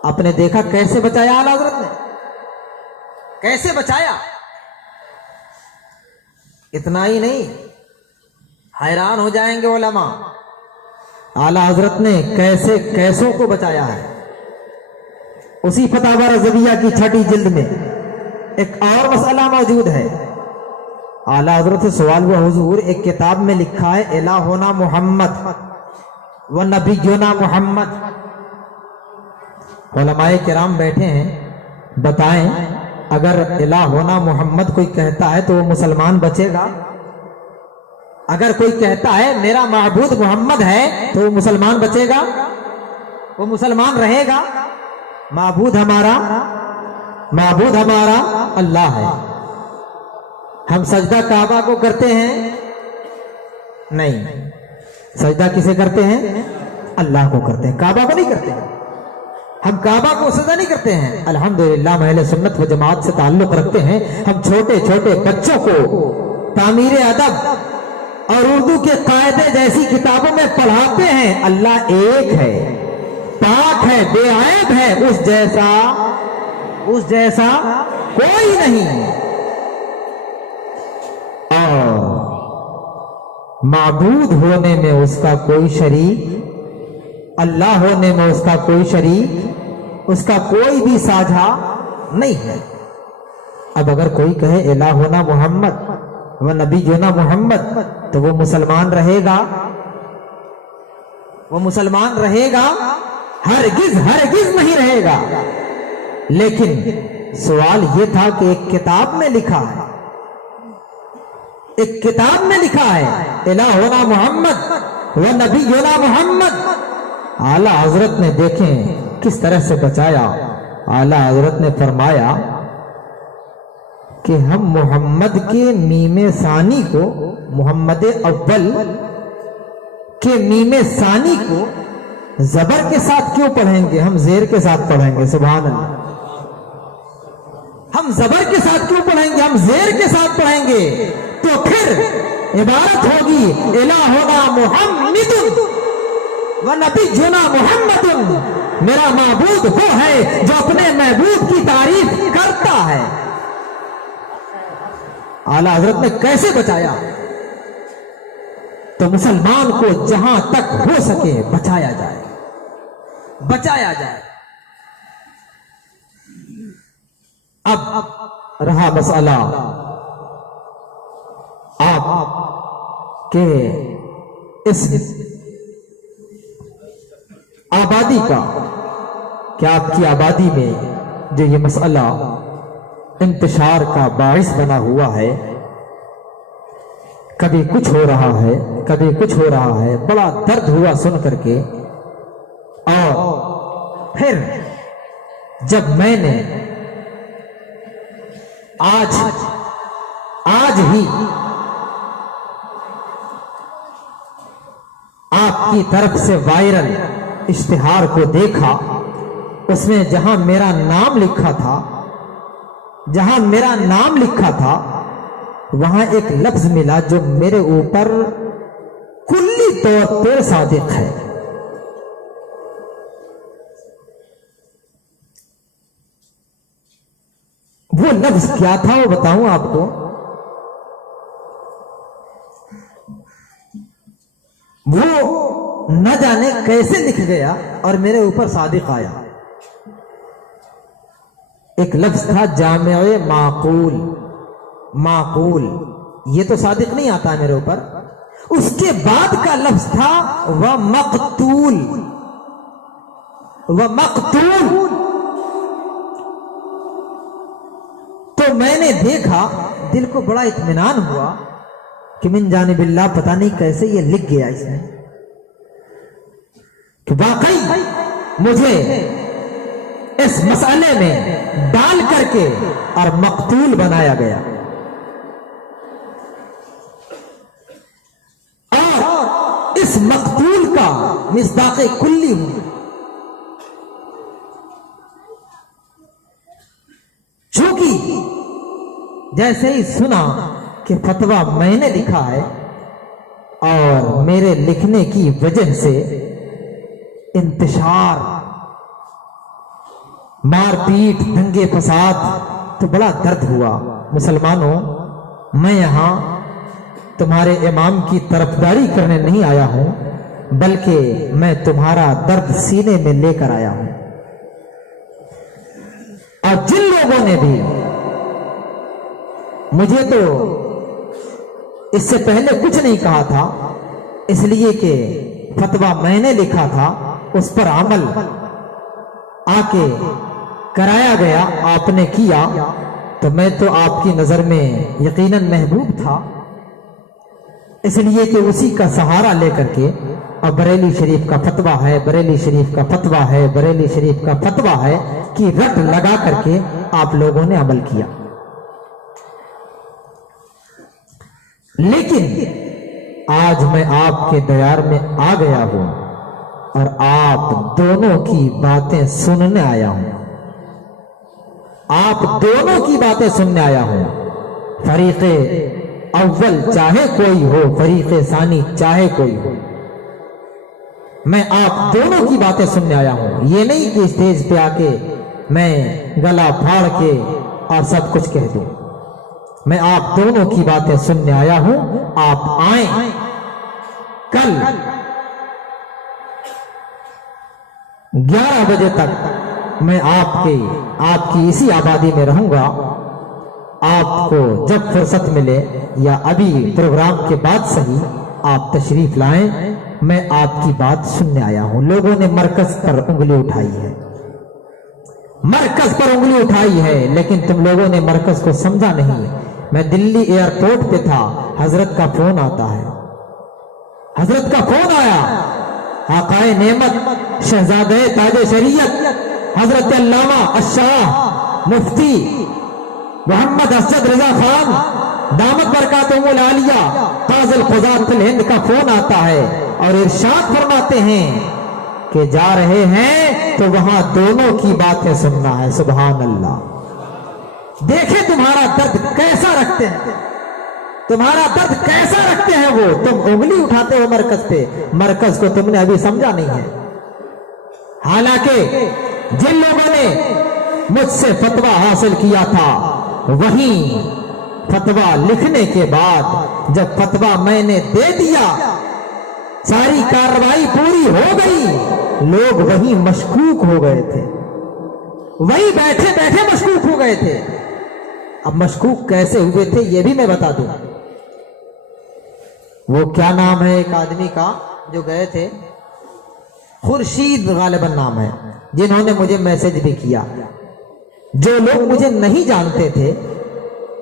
آپ نے دیکھا کیسے بچایا اعلیٰ حضرت نے، کیسے بچایا؟ اتنا ہی نہیں، حیران ہو جائیں گے علماء، اعلیٰ حضرت نے کیسے کیسوں کو بچایا ہے۔ اسی فتاوی رضویہ کی 6 جلد میں ایک اور مسئلہ موجود ہے۔ اعلیٰ حضرت سے سوال ہوا، حضور ایک کتاب میں لکھا ہے الہنا محمد و نبینا محمد، علماء کرام بیٹھے ہیں، بتائیں اگر الہنا محمد کوئی کہتا ہے تو وہ مسلمان بچے گا؟ اگر کوئی کہتا ہے میرا معبود محمد ہے تو وہ مسلمان بچے گا؟ وہ مسلمان رہے گا؟ معبود ہمارا اللہ ہے۔ ہم سجدہ کعبہ کو کرتے ہیں؟ نہیں، سجدہ کسے کرتے ہیں؟ اللہ کو کرتے ہیں، کعبہ کو نہیں کرتے ہیں۔ ہم کعبہ کو سجدہ نہیں کرتے ہیں۔ الحمدللہ ہم اہل سنت و جماعت سے تعلق رکھتے ہیں، ہم چھوٹے چھوٹے بچوں کو تعمیر ادب اور اردو کے قاعدے جیسی کتابوں میں پڑھاتے ہیں، اللہ ایک ہے، پاک ہے، بے عیب ہے، اس جیسا کوئی نہیں، اور معبود ہونے میں اس کا کوئی شریک، اللہ ہونے میں اس کا کوئی شریک، اس کا کوئی بھی ساجھا نہیں ہے۔ اب اگر کوئی کہے الہ ہونا محمد و نبی جونا محمد تو وہ مسلمان رہے گا؟ وہ مسلمان رہے گا؟ ہرگز نہیں رہے گا۔ لیکن سوال یہ تھا کہ ایک کتاب میں لکھا ہے، ایک کتاب میں لکھا ہے الہنا محمد و نبینا محمد۔ اعلیٰ حضرت نے دیکھیں کس طرح سے بچایا۔ اعلیٰ حضرت نے فرمایا کہ ہم محمد کے میم ثانی کو، محمد اول کے میم ثانی کو زبر کے ساتھ کیوں پڑھیں گے؟ ہم زیر کے ساتھ پڑھیں گے۔ سبحان اللہ، ہم زبر کے ساتھ کیوں پڑھیں گے؟ ہم زیر کے ساتھ پڑھیں گے تو پھر عبارت ہوگی الہنا محمد و نبینا محمد، میرا معبود وہ ہے جو اپنے محبوب کی تعریف کرتا ہے۔ اعلیٰ حضرت نے کیسے بچایا؟ تو مسلمان کو جہاں تک ہو سکے بچایا جائے، بچایا جائے۔ اب رہا مسئلہ آپ کے اس آبادی کا، کہ آپ کی آبادی میں جو یہ مسئلہ انتشار کا باعث بنا ہوا ہے، کبھی کچھ ہو رہا ہے کبھی کچھ ہو رہا ہے، بڑا درد ہوا سن کر کے۔ اور پھر جب میں نے آج ہی آپ کی طرف سے وائرل اشتہار کو دیکھا، اس میں جہاں میرا نام لکھا تھا وہاں ایک لفظ ملا جو میرے اوپر کلی طور پر صادق ہے۔ وہ لفظ کیا تھا وہ بتاؤں آپ کو؟ وہ نہ جانے کیسے لکھ گیا اور میرے اوپر صادق آیا۔ ایک لفظ تھا جامع معقول، یہ تو صادق نہیں آتا ہے میرے اوپر۔ اس کے بعد کا لفظ تھا ومقتول۔ تو میں نے دیکھا، دل کو بڑا اطمینان ہوا کہ من جانب اللہ، پتہ نہیں کیسے یہ لکھ گیا اس میں، کہ واقعی مجھے اس مسئلے میں ڈال کر کے اور مقتول بنایا گیا۔ اور اس مقتول کا مصداق کلی ہوں، چونکہ جیسے ہی سنا کہ فتویٰ میں نے لکھا ہے اور میرے لکھنے کی وجہ سے انتشار، مار پیٹ، دنگے فساد، تو بڑا درد ہوا۔ مسلمانوں، میں یہاں تمہارے امام کی طرفداری کرنے نہیں آیا ہوں، بلکہ میں تمہارا درد سینے میں لے کر آیا ہوں۔ اور جن لوگوں نے بھی مجھے تو اس سے پہلے کچھ نہیں کہا تھا، اس لیے کہ فتویٰ میں نے لکھا تھا، اس پر عمل آ کے کرایا گیا، آپ نے کیا، تو میں تو آپ کی نظر میں یقیناً محبوب تھا، اس لیے کہ اسی کا سہارا لے کر کے اب بریلی شریف کا فتویٰ ہے، بریلی شریف کا فتویٰ ہے، بریلی شریف کا فتویٰ ہے کی رٹ لگا کر کے آپ لوگوں نے عمل کیا۔ لیکن آج میں آپ کے دیار میں آ گیا ہوں اور آپ دونوں کی باتیں سننے آیا ہوں، آپ دونوں کی باتیں سننے آیا ہوں۔ فریق اول چاہے کوئی ہو، فریق ثانی چاہے کوئی ہو، میں آپ دونوں کی باتیں سننے آیا ہوں۔ یہ نہیں کہ اسٹیج پہ آ کے میں گلا پھاڑ کے اور سب کچھ کہہ دوں، میں آپ دونوں کی باتیں سننے آیا ہوں۔ آپ آئیں، کل 11 بجے تک میں آپ کی اسی آبادی میں رہوں گا۔ آپ کو جب فرصت ملے یا ابھی پروگرام کے بعد صحیح، آپ تشریف لائیں، میں آپ کی بات سننے آیا ہوں۔ لوگوں نے مرکز پر انگلی اٹھائی ہے، مرکز پر انگلی اٹھائی ہے، لیکن تم لوگوں نے مرکز کو سمجھا نہیں۔ میں دلی ایئرپورٹ پہ تھا، حضرت کا فون آتا ہے، حضرت کا فون آیا، آقائے نعمت شہزادہ تاج شریعت حضرت علامہ الشاہ مفتی محمد اسد رضا خان دامت برکاتہم العالیہ تاج القضاۃ الہند کا فون آتا ہے اور ارشاد فرماتے ہیں کہ جا رہے ہیں تو وہاں دونوں کی باتیں سننا ہے۔ سبحان اللہ! دیکھیں تمہارا درد کیسا رکھتے ہیں، تمہارا درد کیسا رکھتے ہیں وہ۔ تم انگلی اٹھاتے ہو مرکز پہ، مرکز کو تم نے ابھی سمجھا نہیں ہے۔ حالانکہ جن لوگوں نے مجھ سے فتویٰ حاصل کیا تھا، وہیں فتویٰ لکھنے کے بعد جب فتویٰ میں نے دے دیا ساری کارروائی پوری ہو گئی، لوگ وہیں مشکوک ہو گئے تھے، وہیں بیٹھے بیٹھے مشکوک ہو گئے تھے۔ اب مشکوک کیسے ہوئے تھے یہ بھی میں بتا دوں۔ وہ کیا نام ہے ایک آدمی کا جو گئے تھے، خورشید غالباً نام ہے، جنہوں نے مجھے میسج بھی کیا۔ جو لوگ مجھے نہیں جانتے تھے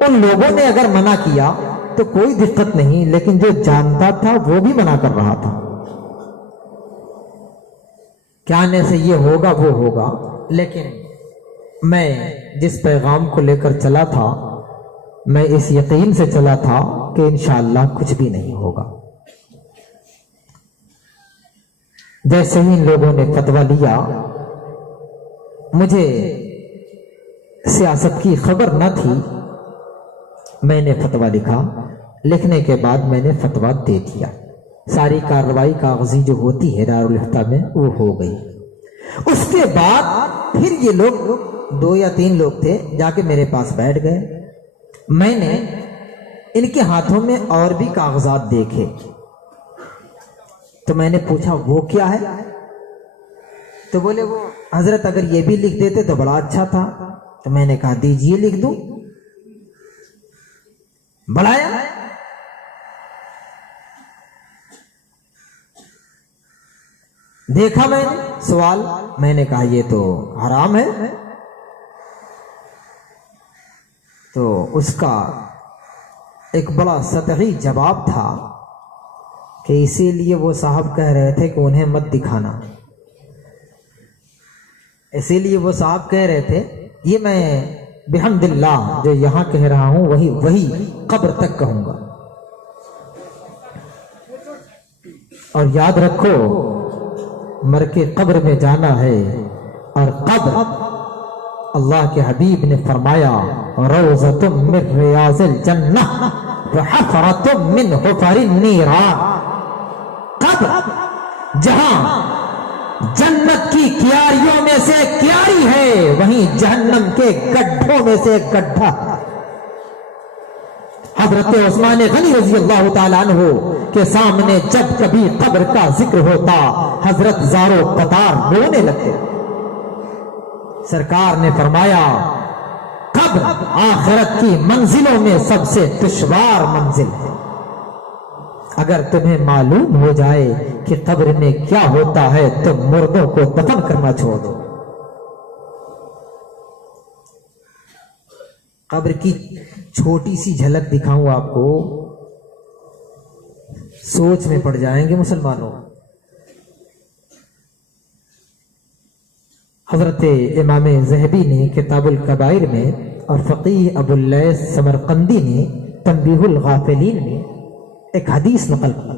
ان لوگوں نے اگر منع کیا تو کوئی دقت نہیں، لیکن جو جانتا تھا وہ بھی منع کر رہا تھا۔ کیا آنے سے یہ ہوگا وہ ہوگا، لیکن میں جس پیغام کو لے کر چلا تھا میں اس یقین سے چلا تھا کہ انشاءاللہ کچھ بھی نہیں ہوگا۔ جیسے ہی ان لوگوں نے فتویٰ لیا، مجھے سیاست کی خبر نہ تھی، میں نے فتویٰ لکھا، لکھنے کے بعد میں نے فتویٰ دے دیا۔ ساری کارروائی کاغذی جو ہوتی ہے دارالفتہ میں وہ ہو گئی۔ اس کے بعد پھر یہ لوگ 2 یا 3 لوگ تھے جا کے میرے پاس بیٹھ گئے۔ میں نے ان کے ہاتھوں میں اور بھی کاغذات دیکھے تو میں نے پوچھا وہ کیا ہے؟ تو بولے وہ حضرت اگر یہ بھی لکھ دیتے تو بڑا اچھا تھا۔ تو میں نے کہا دیجئے لکھ دوں۔ بڑھایا، دیکھا میں نے سوال، میں نے کہا یہ تو حرام ہے۔ تو اس کا ایک بڑا سطحی جواب تھا کہ اسی لیے وہ صاحب کہہ رہے تھے کہ انہیں مت دکھانا، اسی لیے وہ صاحب کہہ رہے تھے، یہ میں بحمد اللہ جو یہاں کہہ رہا ہوں وہی قبر تک کہوں گا۔ اور یاد رکھو مر کے قبر میں جانا ہے، اور قبر اللہ کے حبیب نے فرمایا روضۃ من ریاض الجنہ وحفرۃ من حفر النیران، قبر جہاں جنت کی کیاریوں میں سے کیاری ہے وہیں جہنم کے گڈھوں میں سے ایک گڈھا۔ حضرت عثمان غنی رضی اللہ تعالیٰ عنہ کے سامنے جب کبھی قبر کا ذکر ہوتا حضرت زارو قطار رونے لگتے۔ سرکار نے فرمایا قبر آخرت کی منزلوں میں سب سے دشوار منزل ہے۔ اگر تمہیں معلوم ہو جائے کہ قبر میں کیا ہوتا ہے تو مردوں کو دفن کرنا چھوڑ دو۔ قبر کی چھوٹی سی جھلک دکھاؤں آپ کو، سوچ میں پڑ جائیں گے مسلمانوں۔ حضرت امام ذہبی نے کتاب الکبائر میں اور فقیہ ابو اللیث سمرقندی نے تنبیہ الغافلین میں ایک حدیث نقل کی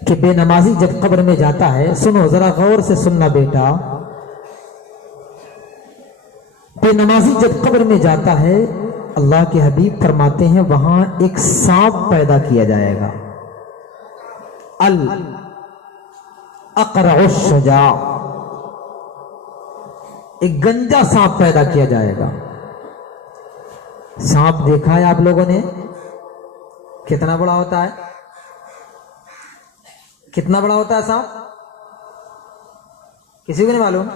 کہ بے نمازی جب قبر میں جاتا ہے، سنو ذرا غور سے سننا بیٹا، بے نمازی جب قبر میں جاتا ہے اللہ کے حبیب فرماتے ہیں وہاں ایک سانپ پیدا کیا جائے گا، الاقرع الشجاع، ایک گنجا سانپ پیدا کیا جائے گا۔ سانپ دیکھا ہے آپ لوگوں نے کتنا بڑا ہوتا ہے؟ کتنا بڑا ہوتا ہے سانپ؟ کسی کو نہیں معلوم؟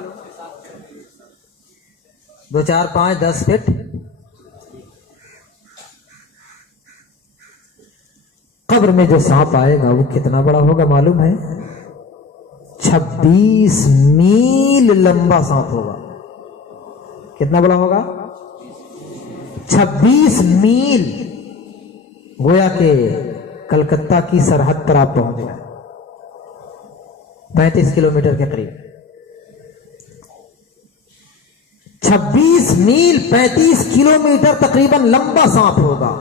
2 4 5 10 فٹ۔ قبر میں جو سانپ آئے گا وہ کتنا بڑا ہوگا معلوم ہے؟ 26 میل لمبا سانپ ہوگا۔ کتنا بڑا ہوگا؟ 26 میل، گویا کہ کلکتہ کی سرحد پر آپ پہنچ گئے، 35 کلومیٹر کے قریب۔ 26 میل 35 کلومیٹر تقریباً لمبا سانپ ہوگا۔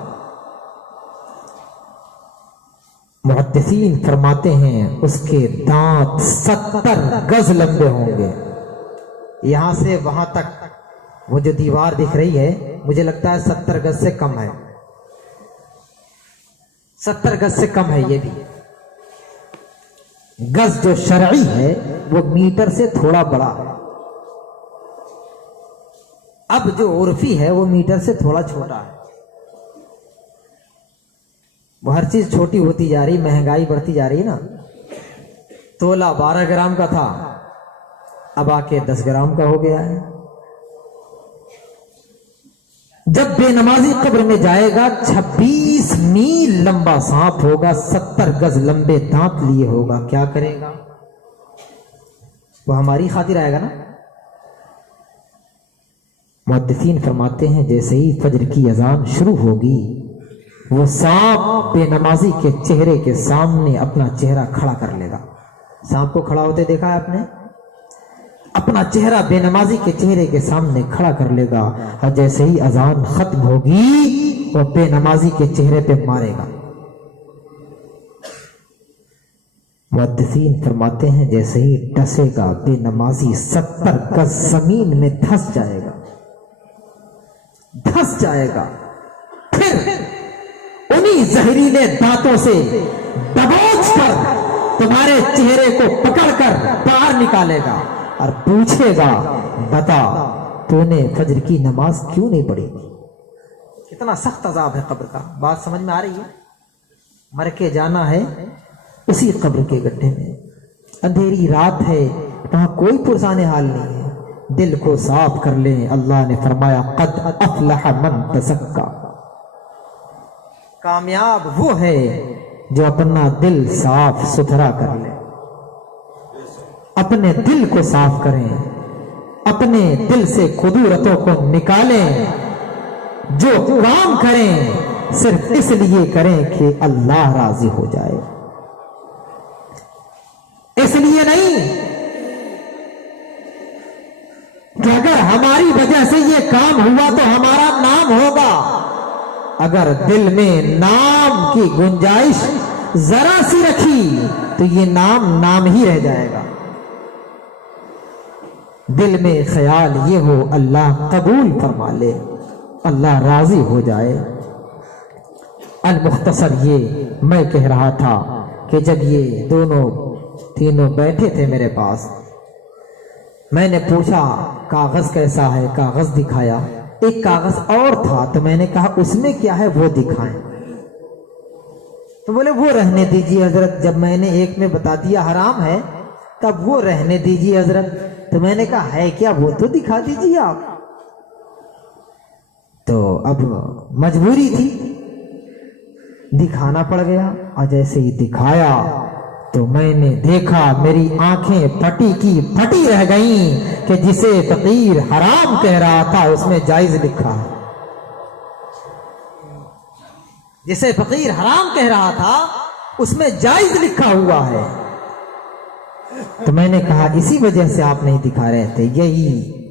محدثین فرماتے ہیں اس کے دانت 70 گز لمبے ہوں گے۔ یہاں سے وہاں تک وہ جو دیوار دکھ رہی ہے مجھے لگتا ہے 70 گز سے کم ہے، 70 گز سے کم ہے۔ یہ بھی گز جو شرعی ہے وہ میٹر سے تھوڑا بڑا ہے، اب جو عرفی ہے وہ میٹر سے تھوڑا چھوٹا ہے۔ وہ ہر چیز چھوٹی ہوتی جا رہی، مہنگائی بڑھتی جا رہی نا. تولا 12 گرام کا تھا، اب آ کے 10 گرام کا ہو گیا ہے. جب بے نمازی قبر میں جائے گا 26 میل لمبا سانپ ہوگا، 70 گز لمبے دانت لیے ہوگا، کیا کرے گا؟ وہ ہماری خاطر آئے گا نا. محدثین فرماتے ہیں جیسے ہی فجر کی اذان شروع ہوگی وہ سانپ بے نمازی کے چہرے کے سامنے اپنا چہرہ کھڑا کر لے گا. سانپ کو کھڑا ہوتے دیکھا ہے آپ نے؟ اپنا چہرہ بے نمازی کے چہرے کے سامنے کھڑا کر لے گا، اور جیسے ہی اذان ختم ہوگی وہ بے نمازی کے چہرے پہ مارے گا. محدثین فرماتے ہیں جیسے ہی ڈسے گا بے نمازی 70 گز زمین میں دھس جائے گا، دھس جائے گا. پھر انہی زہریلے دانتوں سے دبوچ کر تمہارے چہرے کو پکڑ کر باہر نکالے گا اور پوچھے گا بتا تو نے فجر کی نماز کیوں نہیں پڑھی؟ کتنا سخت عذاب ہے قبر کا. بات سمجھ میں آ رہی ہے؟ مر کے جانا ہے اسی قبر کے گڈھے میں. اندھیری رات ہے، وہاں کوئی پرسان حال نہیں ہے. دل کو صاف کر لیں. اللہ نے فرمایا قد افلح من تزکا، کامیاب وہ ہے جو اپنا دل صاف ستھرا کر لے. اپنے دل کو صاف کریں، اپنے دل سے خدورتوں کو نکالیں. جو کام کریں صرف اس لیے کریں کہ اللہ راضی ہو جائے، اس لیے نہیں کہ اگر ہماری وجہ سے یہ کام ہوا تو ہمارا نام ہوگا. اگر دل میں نام کی گنجائش ذرا سی رکھی تو یہ نام ہی رہ جائے گا. دل میں خیال یہ ہو اللہ قبول فرما لے، اللہ راضی ہو جائے. المختصر یہ میں کہہ رہا تھا کہ جب یہ تینوں بیٹھے تھے میرے پاس، میں نے پوچھا کاغذ کیسا ہے؟ کاغذ دکھایا. ایک کاغذ اور تھا تو میں نے کہا اس میں کیا ہے وہ دکھائیں. تو بولے وہ رہنے دیجیے حضرت. جب میں نے ایک میں بتا دیا حرام ہے تب وہ رہنے دیجیے حضرت. تو میں نے کہا ہے کیا وہ تو دکھا دیجیے آپ. تو اب مجبوری تھی، دکھانا پڑ گیا. اور جیسے ہی دکھایا تو میں نے دیکھا میری آنکھیں پھٹی کی پھٹی رہ گئیں کہ جسے فقیر حرام کہہ رہا تھا اس میں جائز لکھا ہے. جسے فقیر حرام کہہ رہا تھا اس میں جائز لکھا ہوا ہے. تو میں نے کہا اسی وجہ سے آپ نہیں دکھا رہے تھے،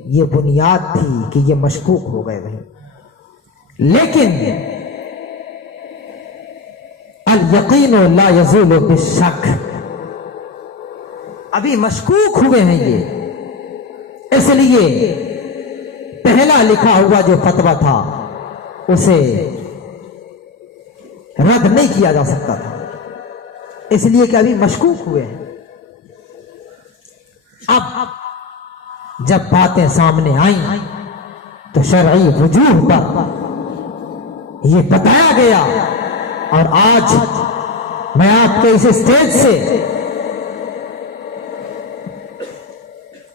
یہ بنیاد تھی کہ یہ مشکوک ہو گئے بھائی. لیکن الیقین لا یزول بالشک، ابھی مشکوک ہوئے ہیں یہ، اس لیے پہلا لکھا ہوا جو فتویٰ تھا اسے رد نہیں کیا جا سکتا تھا، اس لیے کہ ابھی مشکوک ہوئے ہیں. اب جب باتیں سامنے آئیں تو شرعی وجوہ پر یہ بتایا گیا، اور آج میں آپ کے اس اسٹیج سے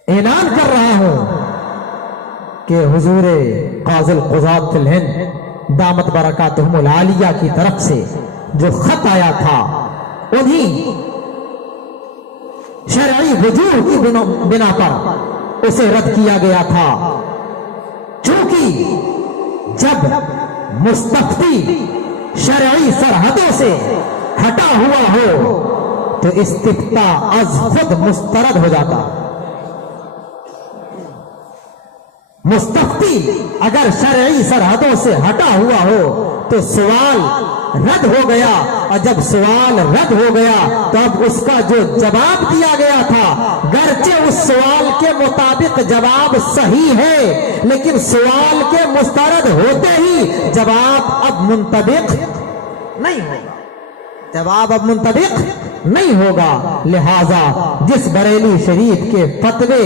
اعلان کر رہا ہوں کہ حضور قاضی القضاة فی الہند دامت برکاتہم العالیہ کی طرف سے جو خط آیا تھا انہی شرعی وجوہ کی بنا پر اسے رد کیا گیا تھا. چونکہ جب مستفتی شرعی سرحدوں سے ہٹا ہوا ہو تو استفتاء از خود مسترد ہو جاتا. مستفتی اگر شرعی سرحدوں سے ہٹا ہوا ہو تو سوال رد ہو گیا، اور جب سوال رد ہو گیا تو اب اس کا جو جواب دیا گیا تھا گرچہ اس سوال کے مطابق جواب صحیح ہے لیکن سوال کے مسترد ہوتے ہی جواب اب منطبق نہیں ہوگا. جواب اب منطبق نہیں ہوگا. لہذا جس بریلی شریف کے فتوے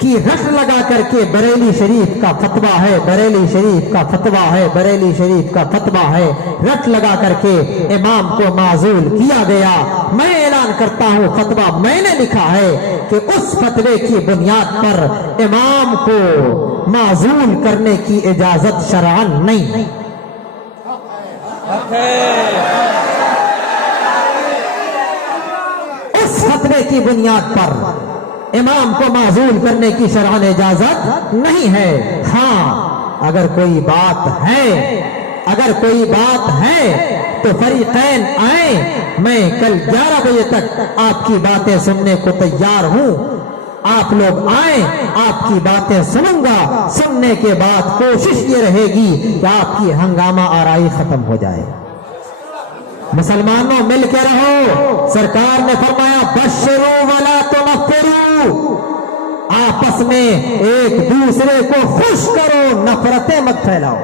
کی رٹ لگا کر کے بریلی شریف کا فتویٰ ہے، بریلی شریف کا فتویٰ ہے، بریلی شریف کا فتویٰ ہے، رٹ لگا کر کے امام کو معزول کیا گیا۔ میں اعلان کرتا ہوں فتویٰ میں نے لکھا ہے کہ اس فتوے کی بنیاد پر امام کو معزول کرنے کی اجازت شرعاً نہیں۔ اس فتوے کی بنیاد پر امام کو معزول کرنے کی شرعاً اجازت نہیں ہے۔ ہاں اگر کوئی بات ہے تو فریقین آئیں، میں کل 11 بجے تک آپ کی باتیں سننے کو تیار ہوں۔ آپ لوگ آئیں، آپ کی باتیں سنوں گا، سننے کے بعد کوشش یہ رہے گی کہ آپ کی ہنگامہ آرائی ختم ہو جائے۔ مسلمانوں مل کے رہو، سرکار نے فرمایا بشرو ولا تنفرو، آپس میں ایک دوسرے کو خوش کرو، نفرتیں مت پھیلاؤ،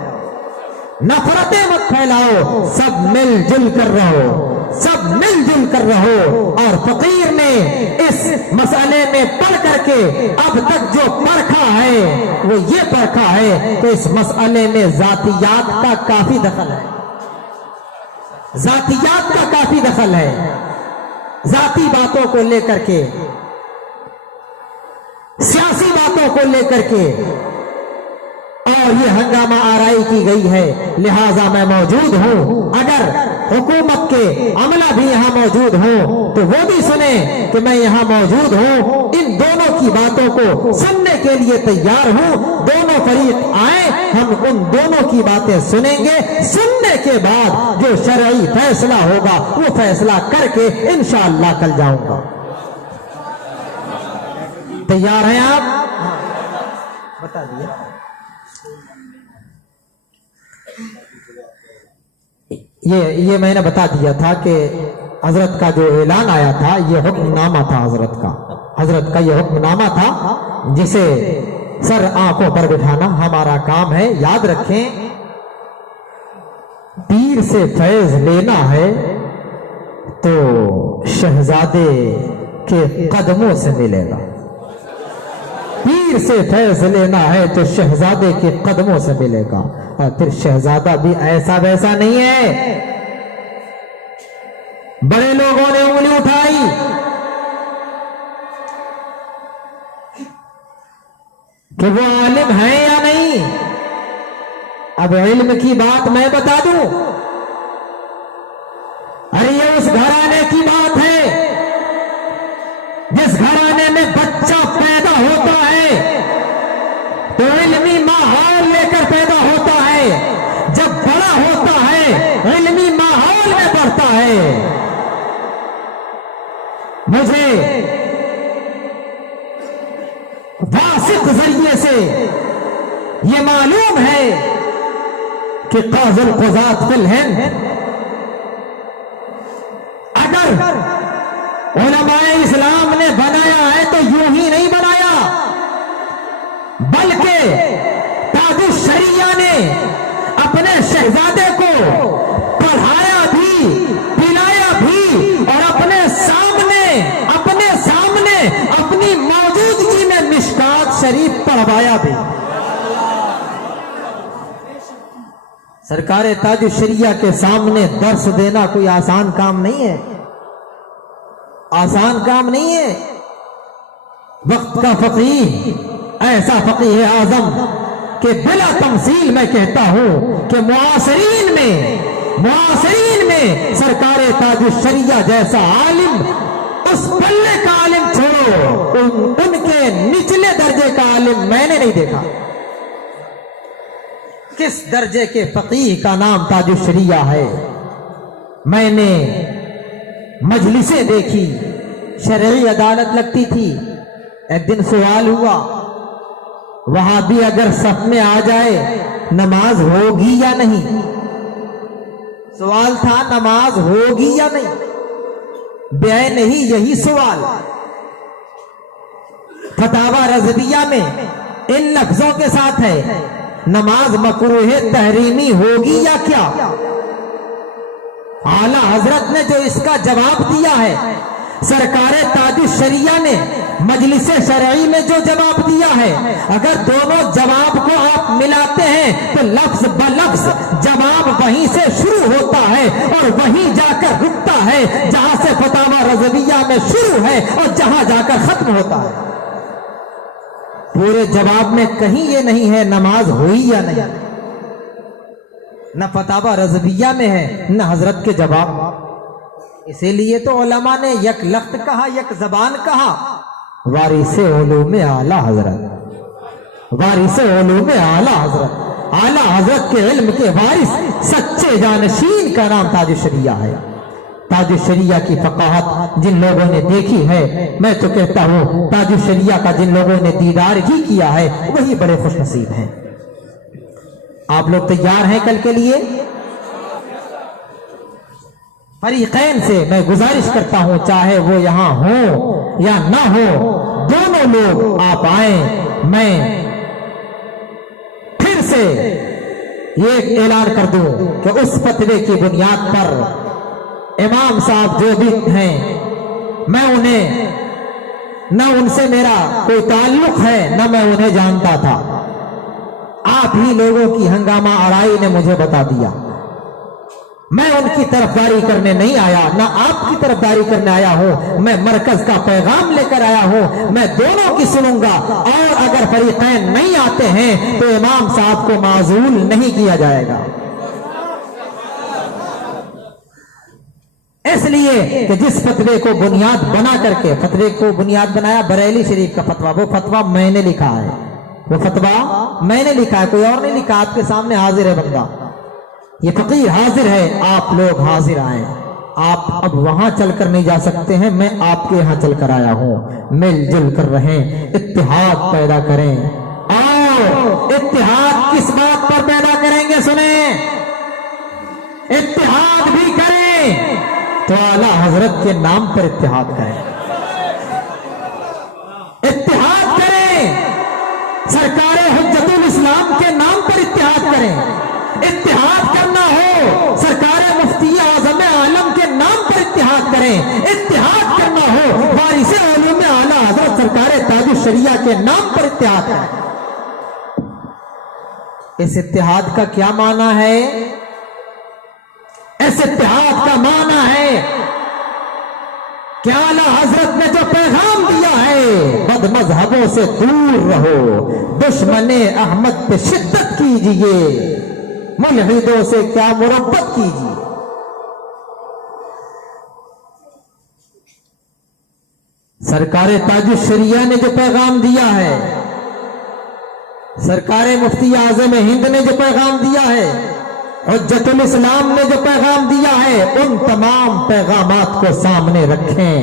نفرتیں مت پھیلاؤ، سب مل جل کر رہو، سب مل جل کر رہو۔ اور فقیر نے اس مسئلے میں پڑھ کر کے اب تک جو پرکھا ہے وہ یہ پرکھا ہے کہ اس مسئلے میں ذاتیات کا کافی دخل ہے، ذاتیات کا کافی دخل ہے، ذاتی باتوں کو لے کر کے، سیاسی باتوں کو لے کر کے، اور یہ ہنگامہ آرائی کی گئی ہے۔ لہٰذا میں موجود ہوں، اگر حکومت کے عملہ بھی یہاں موجود ہوں تو وہ بھی سنیں کہ میں یہاں موجود ہوں، ان دونوں کی باتوں کو سننے کے لیے تیار ہوں۔ دونوں فریق آئیں، ہم ان دونوں کی باتیں سنیں گے، سننے کے بعد جو شرعی فیصلہ ہوگا وہ فیصلہ کر کے انشاءاللہ کل جاؤں گا۔ تیار ہیں آپ؟ بتا دیے۔ یہ میں نے بتا دیا تھا کہ حضرت کا جو اعلان آیا تھا یہ حکم نامہ تھا، حضرت کا یہ حکم نامہ تھا جسے سر آنکھوں پر بٹھانا ہمارا کام ہے۔ یاد رکھیں، پیر سے فیض لینا ہے تو شہزادے کے قدموں سے ملے گا، پیر سے فیض لینا ہے تو شہزادے کے قدموں سے ملے گا۔ اور پھر شہزادہ بھی ایسا ویسا نہیں ہے۔ بڑے لوگوں نے انگلی اٹھائی، کہ وہ عالم ہے یا نہیں۔ اب علم کی بات میں بتا دوں، ارے یہ اس گھرانے کی بات ہے جس گھرانے میں بچہ پیدا ہوتا ہے تو علمی ماحول لے کر پیدا ہوتا ہے، جب بڑا ہوتا ہے علمی ماحول میں بڑھتا ہے۔ مجھے واثق ذریعے سے یہ معلوم ہے کہ قاضی القضات فی الہند اگر علماء اسلام نے بنایا ہے تو یوں ہی نہیں بنایا، بلکہ تاج الشریعہ نے اپنے شہزادے کو پڑھایا بھی، پلایا بھی، اور اپنے سامنے اپنی موجودگی میں مشکات شریف پڑھوایا بھی۔ سرکار تاج الشریعہ کے سامنے درس دینا کوئی آسان کام نہیں ہے، آسان کام نہیں ہے۔ وقت کا فقیہ، ایسا فقیہ اعظم کہ بلا تمثیل میں کہتا ہوں کہ معاصرین میں سرکار تاج الشریعہ جیسا عالم، اس پلے کا عالم چھوڑو، ان کے نچلے درجے کا عالم میں نے نہیں دیکھا۔ کس درجے کے فقیہ کا نام تاج الشریعہ ہے۔ میں نے مجلسیں دیکھی، شرعی عدالت لگتی تھی۔ ایک دن سوال ہوا، وہاں بھی اگر صف میں آ جائے نماز ہوگی یا نہیں؟ سوال تھا نماز ہوگی یا نہیں، بے نہیں یہی سوال۔ فتاوی رضویہ میں ان لفظوں کے ساتھ ہے، نماز مکروہ تحریمی ہوگی یا کیا؟ اعلیٰ حضرت نے جو اس کا جواب دیا ہے سرکار تاج الشریعہ نے مجلس شرعی میں جو جواب دیا ہے، اگر دونوں جواب کو آپ ملاتے ہیں تو لفظ بلفظ جواب وہیں سے شروع ہوتا ہے اور وہیں جا کر رکتا ہے جہاں سے فتاوی رضویہ میں شروع ہے اور جہاں جا کر ختم ہوتا ہے۔ پورے جواب میں کہیں یہ نہیں ہے نماز ہوئی یا نہیں، نہ فتاوی رضویہ میں ہے نہ حضرت کے جواب۔ اسی لیے تو علماء نے یک لخت کہا، یک زبان کہا، وارث علوم اعلیٰ حضرت، وارث علوم اعلیٰ حضرت، اعلیٰ حضرت کے علم کے وارث سچے جانشین کا نام تاج الشریعہ ہے۔ تاج الشریعہ کی فقاہت جن لوگوں نے دیکھی ہے، میں تو کہتا ہوں تاج الشریعہ کا جن لوگوں نے دیدار ہی کیا ہے وہی بڑے خوش نصیب ہیں۔ آپ لوگ تیار ہیں کل کے لیے؟ فریقین سے میں گزارش کرتا ہوں، چاہے وہ یہاں ہوں یا نہ ہو، دونوں لوگ آپ آئیں۔ میں پھر سے یہ ایک اعلان کر دوں کہ اس فتوے کی بنیاد پر امام صاحب جو بھی ہیں، میں انہیں نہ ان سے میرا کوئی تعلق ہے نہ میں انہیں جانتا تھا، آپ ہی لوگوں کی ہنگامہ آرائی نے مجھے بتا دیا۔ میں ان کی طرفداری کرنے نہیں آیا، نہ آپ کی طرفداری کرنے آیا ہوں، میں مرکز کا پیغام لے کر آیا ہوں، میں دونوں کی سنوں گا، اور اگر فریقین نہیں آتے ہیں تو امام صاحب کو معزول نہیں کیا جائے گا۔ اس لیے کہ جس فتوے کو بنیاد بنا کر کے، فتوے کو بنیاد بنایا بریلی شریف کا فتویٰ، وہ فتویٰ میں نے لکھا ہے، وہ فتویٰ میں نے لکھا ہے، کوئی اور نہیں لکھا۔ آپ کے سامنے حاضر ہے بندہ، یہ فقیر حاضر ہے، آپ لوگ حاضر آئیں۔ آپ اب وہاں چل کر نہیں جا سکتے ہیں، میں آپ کے یہاں چل کر آیا ہوں۔ مل جل کر رہیں، اتحاد پیدا کریں۔ اور اتحاد کس بات پر پیدا کریں گے؟ سنیں، اتحاد بھی کریں تو اعلیٰ حضرت کے نام پر اتحاد کریں، اتحاد کریں، سرکار حجت الاسلام کے نام پر اتحاد کریں۔ اتحاد کرنا ہو سرکار مفتی اعظم عالم کے نام پر اتحاد کریں، اتحاد کرنا ہو وارث علوم اعلیٰ حضرت سرکار تاج الشریعہ کے نام پر اتحاد کریں۔ اس اتحاد کا کیا معنی ہے؟ اس اتحاد کا معنی ہے کہ اعلیٰ حضرت نے جو پیغام دیا ہے، بد مذہبوں سے دور رہو، دشمن احمد پہ شدت کیجئے، ملحدوں سے کیا مربت کیجیے۔ سرکار تاج الشریعہ نے جو پیغام دیا ہے، سرکار مفتی اعظم ہند نے جو پیغام دیا ہے، حجت الاسلام نے جو پیغام دیا ہے، ان تمام پیغامات کو سامنے رکھیں۔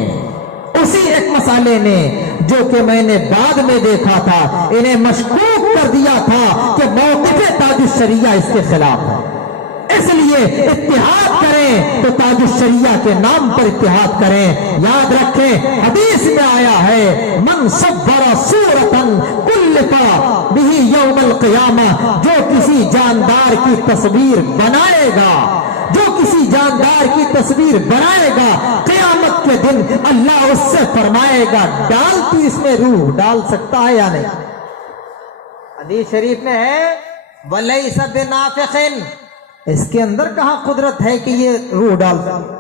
اسی ایک مسئلے نے جو کہ میں نے بعد میں دیکھا تھا، انہیں مشکوک کر دیا تھا کہ موقف تاج الشریعہ اس کے خلاف ہے، اس لیے اتحاد کریں تو تاج الشریعہ کے نام پر اتحاد کریں۔ یاد رکھیں، حدیث میں آیا ہے، من صور صورتا کلفا بہ یوم القیامہ، جو کسی جاندار کی تصویر بنائے گا، جو کسی جاندار کی تصویر بنائے گا، قیامت کے دن اللہ اس سے فرمائے گا، ڈال تو اس میں روح ڈال سکتا ہے یا نہیں؟ حدیث شریف میں ہے وَلَيْسَ بِنَافِخٍ، اس کے اندر کہاں قدرت ہے کہ یہ روح ڈال سکے؟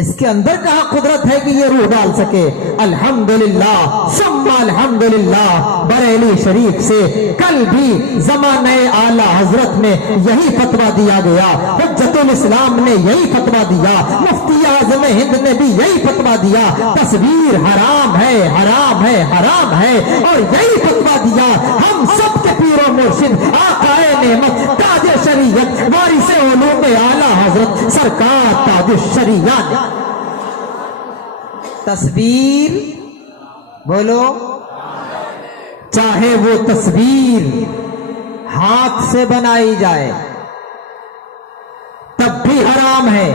اس کے اندر کہاں قدرت ہے کہ یہ روح ڈال سکے؟ الحمدللہ ثم الحمدللہ، بریلی شریف سے کل بھی زمانہ اعلیٰ حضرت میں یہی فتویٰ دیا گیا، حجت الاسلام نے یہی فتویٰ دیا، مفتی اعظم ہند نے بھی یہی فتویٰ دیا، تصویر حرام ہے، حرام ہے، حرام ہے، اور یہی فتویٰ دیا ہم سب کے پیر و مرشد آقا نعمت تاج شریعت وارث علوم اعلیٰ حضرت سرکار تاج الشریعہ نے۔ تصویر بولو، چاہے وہ تصویر ہاتھ سے بنائی جائے تب بھی حرام ہے،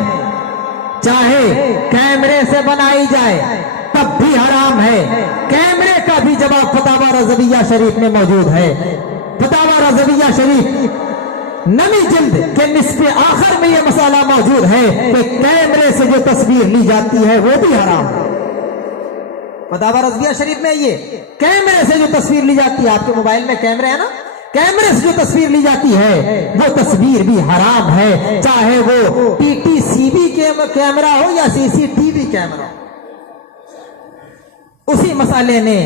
چاہے کیمرے سے بنائی جائے تب بھی حرام ہے۔ کیمرے کا بھی جواب فتاوی رضویہ شریف میں موجود ہے۔ فتاوی رضویہ شریف نویں جلد کے نصف آخر میں یہ مسئلہ موجود ہے کہ کیمرے سے جو تصویر لی جاتی ہے وہ بھی حرام ہے۔ فتاوی رضویہ شریف میں یہ کیمرے سے جو تصویر لی جاتی ہے، آپ کے موبائل میں کیمرے ہیں نا، کیمرے سے جو تصویر لی جاتی ہے وہ تصویر بھی حرام ہے، چاہے وہ T T C B camera ہو یا C C T V camera ہو۔ اسی مسئلے نے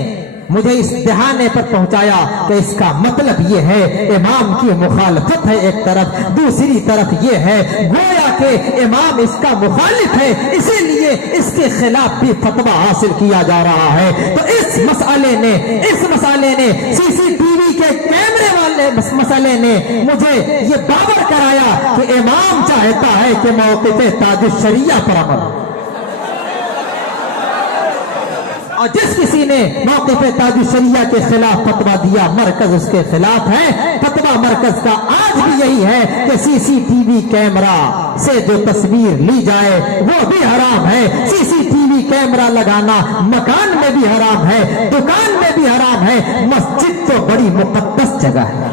مجھے اس دہانے پر پہنچایا کہ اس کا مطلب یہ ہے امام کی مخالفت ہے ایک طرف، دوسری طرف یہ ہے گویا کہ امام اس کا مخالف ہے، اسی لیے اس کے خلاف بھی فتویٰ حاصل کیا جا رہا ہے۔ تو اس مسئلے نے سی سی ٹی وی کے کیمرے والے مسئلے نے مجھے یہ باور کرایا کہ امام چاہتا ہے کہ موقف تاج الشریعہ پر عمل ہو، اور جس کسی نے موقف تاج الشریعہ کے خلاف فتویٰ دیا مرکز اس کے خلاف ہے۔ فتویٰ مرکز کا آج بھی یہی ہے کہ سی سی ٹی وی کیمرہ سے جو تصویر لی جائے وہ بھی حرام ہے، سی سی ٹی وی کیمرہ لگانا مکان میں بھی حرام ہے، دکان میں بھی حرام ہے، مسجد تو بڑی مقدس جگہ ہے۔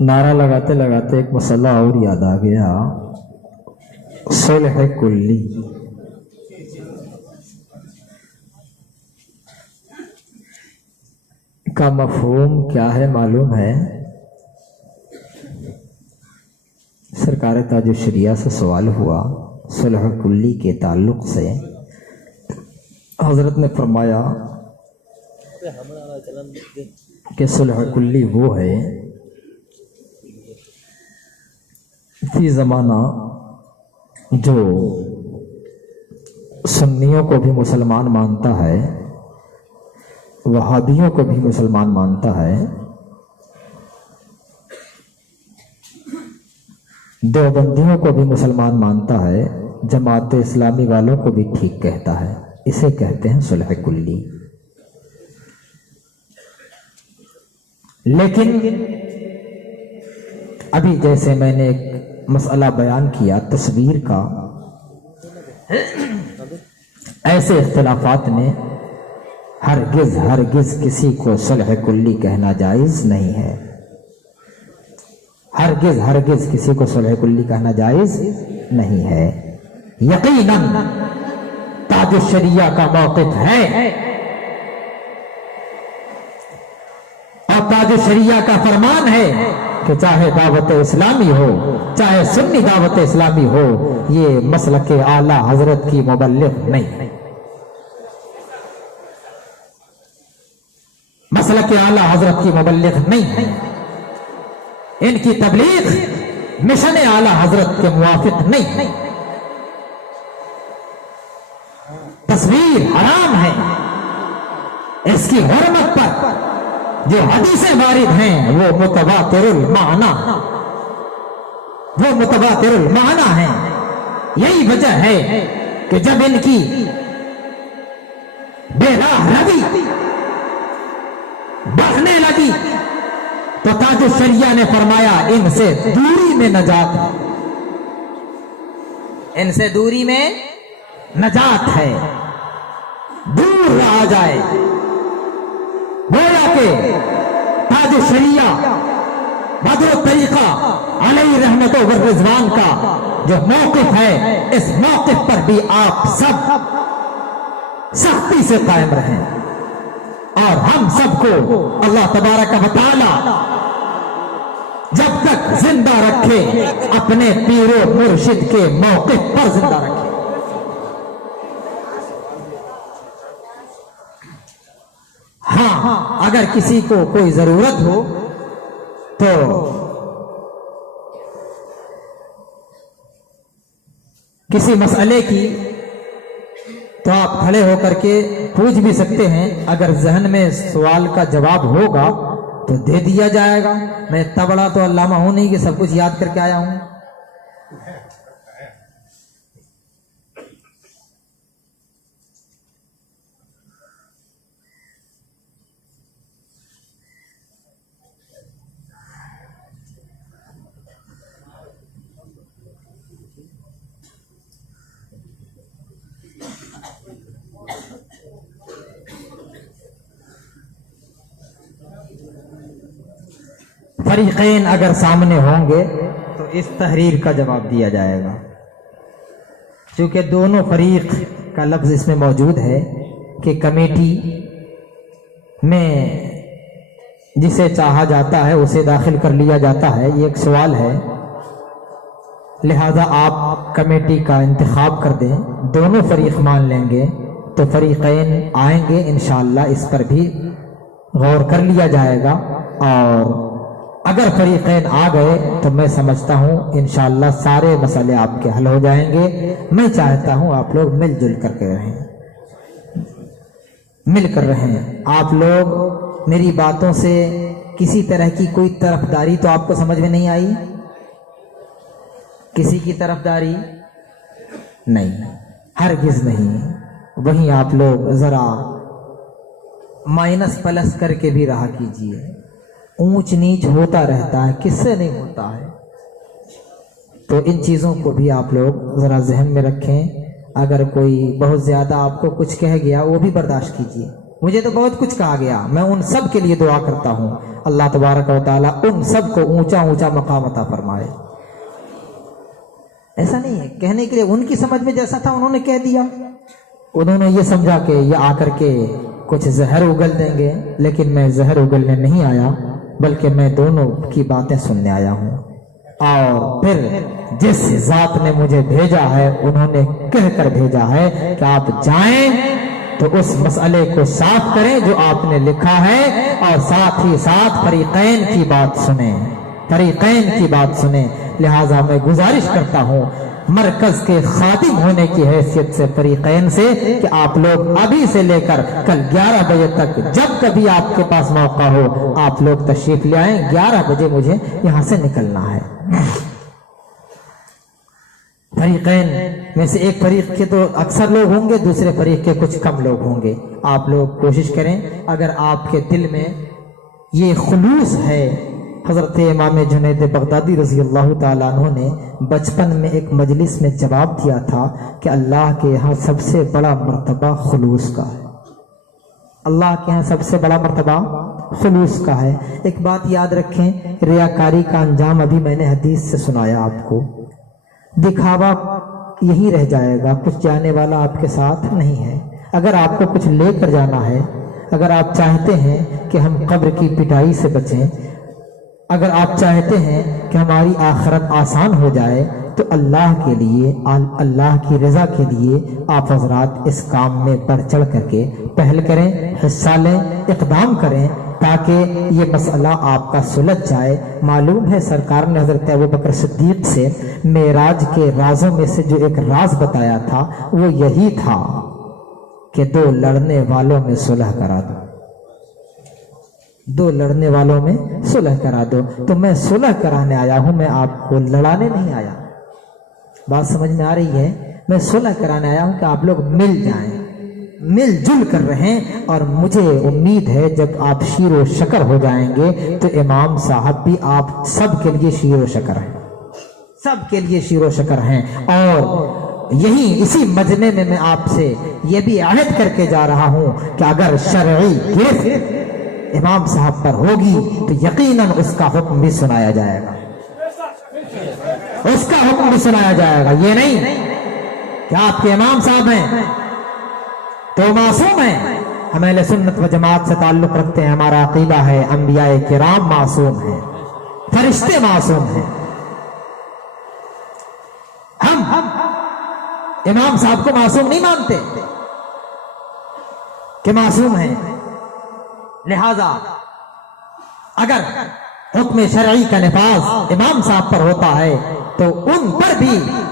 نعرہ لگاتے لگاتے ایک مسئلہ اور یاد آ گیا، صلح کلی۔ کا مفہوم کیا ہے معلوم ہے؟ سرکار تاج الشریعہ سے سوال ہوا صلح کلی کے تعلق سے، حضرت نے فرمایا کہ صلح کلی وہ ہے فی زمانہ جو سنیوں کو بھی مسلمان مانتا ہے، وہابیوں کو بھی مسلمان مانتا ہے، دیوبندیوں کو بھی مسلمان مانتا ہے، جماعت اسلامی والوں کو بھی ٹھیک کہتا ہے، اسے کہتے ہیں صلح کلی۔ لیکن ابھی جیسے میں نے ایک مسئلہ بیان کیا تصویر کا، ایسے اختلافات نے ہرگز کسی کو صلح کلی کہنا جائز نہیں ہے، ہرگز کسی کو صلح کلی کہنا جائز نہیں ہے۔ یقیناً تاج الشریعہ کا موقف ہے، اور تاج الشریعہ کا فرمان ہے کہ چاہے دعوت اسلامی ہو، چاہے سنی دعوت اسلامی ہو، یہ مسلک اعلیٰ حضرت کی مبلغ نہیں، مسلک اعلیٰ حضرت کی مبلغ نہیں ہے، ان کی تبلیغ مشن اعلیٰ حضرت کے موافق نہیں۔ تصویر حرام ہے، اس کی حرمت پر جو حدیثیں وارد ہیں وہ متواتر المعنی ہیں۔ یہی وجہ ہے کہ جب ان کی بے راہ روی بڑھنے لگی تو تاج الشریعہ نے فرمایا ان سے دوری میں نجات ہے، ان سے دوری میں نجات ہے، دور رہا جائے۔ گویا کہ تاج الشریعہ بدر الطریقہ علیہ رحمت و رضوان کا جو موقف ہے، اس موقف پر بھی آپ سب سختی سے قائم رہیں، اور ہم سب کو اللہ تبارک و تعالی جب تک زندہ رکھے اپنے پیر و مرشد کے موقف پر زندہ رکھے۔ ہاں، اگر کسی کو کوئی ضرورت ہو تو کسی مسئلے کی تو آپ کھڑے ہو کر کے پوچھ بھی سکتے ہیں، اگر ذہن میں سوال کا جواب ہوگا تو دے دیا جائے گا۔ میں اتنا بڑا تو علامہ ہوں نہیں کہ سب کچھ یاد کر کے آیا ہوں۔ فریقین اگر سامنے ہوں گے تو اس تحریر کا جواب دیا جائے گا، چونکہ دونوں فریق کا لفظ اس میں موجود ہے کہ کمیٹی میں جسے چاہا جاتا ہے اسے داخل کر لیا جاتا ہے، یہ ایک سوال ہے، لہذا آپ کمیٹی کا انتخاب کر دیں۔ دونوں فریق مان لیں گے تو فریقین آئیں گے، انشاءاللہ اس پر بھی غور کر لیا جائے گا، اور اگر فریقین آ گئے تو میں سمجھتا ہوں انشاءاللہ سارے مسئلے آپ کے حل ہو جائیں گے۔ میں چاہتا ہوں آپ لوگ مل جل کر کے رہیں، مل کر رہیں۔ آپ لوگ میری باتوں سے کسی طرح کی کوئی طرفداری تو آپ کو سمجھ میں نہیں آئی؟ کسی کی طرفداری نہیں، ہرگز نہیں۔ وہیں آپ لوگ ذرا مائنس پلس کر کے بھی رہا کیجئے، اونچ نیچ ہوتا رہتا ہے، کس سے نہیں ہوتا ہے، تو ان چیزوں کو بھی آپ لوگ ذرا ذہن میں رکھیں۔ اگر کوئی بہت زیادہ آپ کو کچھ کہہ گیا وہ بھی برداشت کیجئے، مجھے تو بہت کچھ کہا گیا، میں ان سب کے لیے دعا کرتا ہوں اللہ تبارک و تعالیٰ ان سب کو اونچا اونچا مقام عطا فرمائے۔ ایسا نہیں ہے کہنے کے لیے، ان کی سمجھ میں جیسا تھا انہوں نے کہہ دیا، انہوں نے یہ سمجھا کہ یہ آ کر کے کچھ زہر اگل دیں گے، لیکن میں زہر اگلنے نہیں آیا، بلکہ میں دونوں کی باتیں سننے آیا ہوں، اور پھر جس ذات نے مجھے بھیجا ہے انہوں نے کہہ کر بھیجا ہے کہ آپ جائیں تو اس مسئلے کو صاف کریں جو آپ نے لکھا ہے، اور ساتھ ہی ساتھ فریقین کی بات سنیں، فریقین کی بات سنیں۔ لہٰذا میں گزارش کرتا ہوں مرکز کے خادم ہونے کی حیثیت سے فریقین سے کہ آپ لوگ ابھی سے لے کر کل 11 بجے تک جب کبھی آپ کے پاس موقع ہو آپ لوگ تشریف لے آئیں۔ 11 بجے مجھے یہاں سے نکلنا ہے۔ فریقین میں سے ایک فریق کے تو اکثر لوگ ہوں گے، دوسرے فریق کے کچھ کم لوگ ہوں گے۔ آپ لوگ کوشش کریں، اگر آپ کے دل میں یہ خلوص ہے، حضرت امام جنید بغدادی رضی اللہ تعالیٰ عنہ نے بچپن میں ایک مجلس میں جواب دیا تھا کہ اللہ کے یہاں سب سے بڑا مرتبہ خلوص کا ہے، اللہ کے یہاں سب سے بڑا مرتبہ خلوص کا ہے۔ ایک بات یاد رکھیں، ریاکاری کا انجام ابھی میں نے حدیث سے سنایا آپ کو، دکھاوا یہی رہ جائے گا، کچھ جانے والا آپ کے ساتھ نہیں ہے۔ اگر آپ کو کچھ لے کر جانا ہے، اگر آپ چاہتے ہیں کہ ہم قبر کی پٹائی سے بچیں، اگر آپ چاہتے ہیں کہ ہماری آخرت آسان ہو جائے، تو اللہ کے لیے، اللہ کی رضا کے لیے آپ حضرات اس کام میں بڑھ چڑھ کر کے پہل کریں، حصہ لیں، اقدام کریں، تاکہ یہ مسئلہ آپ کا سلجھ جائے۔ معلوم ہے سرکار نے حضرت ابوبکر صدیق سے معراج کے رازوں میں سے جو ایک راز بتایا تھا وہ یہی تھا کہ 2 لڑنے والوں میں صلح کرا دو، 2 لڑنے والوں میں صلح کرا دو۔ تو میں صلح کرانے آیا ہوں، میں آپ کو لڑانے نہیں آیا۔ بات سمجھ میں آ رہی ہے؟ میں صلح کرانے آیا ہوں کہ آپ لوگ مل جائیں، مل جل کر رہیں، اور مجھے امید ہے جب آپ شیر و شکر ہو جائیں گے تو امام صاحب بھی آپ سب کے لیے شیر و شکر ہیں، سب کے لیے شیر و شکر ہیں۔ اور یہی اسی مجمع میں میں آپ سے یہ بھی عہد کر کے جا رہا ہوں کہ اگر شرعی گرفت امام صاحب پر ہوگی تو یقیناً اس کا حکم بھی سنایا جائے گا، اس کا حکم بھی سنایا جائے گا۔ یہ نہیں کہ آپ کے امام صاحب ہیں تو معصوم ہیں، ہم اہل سنت و جماعت سے تعلق رکھتے ہیں، ہمارا عقیدہ ہے انبیاء کرام معصوم ہیں، فرشتے معصوم ہیں۔ ہم امام صاحب کو معصوم نہیں مانتے کہ معصوم ہیں، لہذا اگر حکم شرعی کا نفاذ امام صاحب پر ہوتا ہے تو ان پر بھی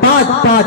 5-5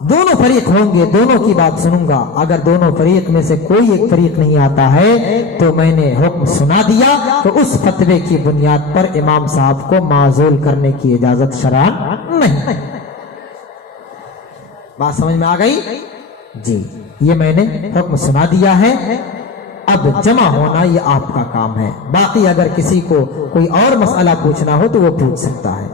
دونوں فریق ہوں گے، دونوں کی بات سنوں گا. اگر دونوں فریق میں سے کوئی ایک فریق نہیں آتا ہے تو میں نے حکم سنا دیا تو اس فتوے کی بنیاد پر امام صاحب کو معزول کرنے کی اجازت شرعاً نہیں. بات سمجھ میں آ گئی جی؟ یہ میں نے حکم سنا دیا ہے. اب جمع ہونا یہ آپ کا کام ہے. باقی اگر کسی کو کوئی اور مسئلہ پوچھنا ہو تو وہ پوچھ سکتا ہے.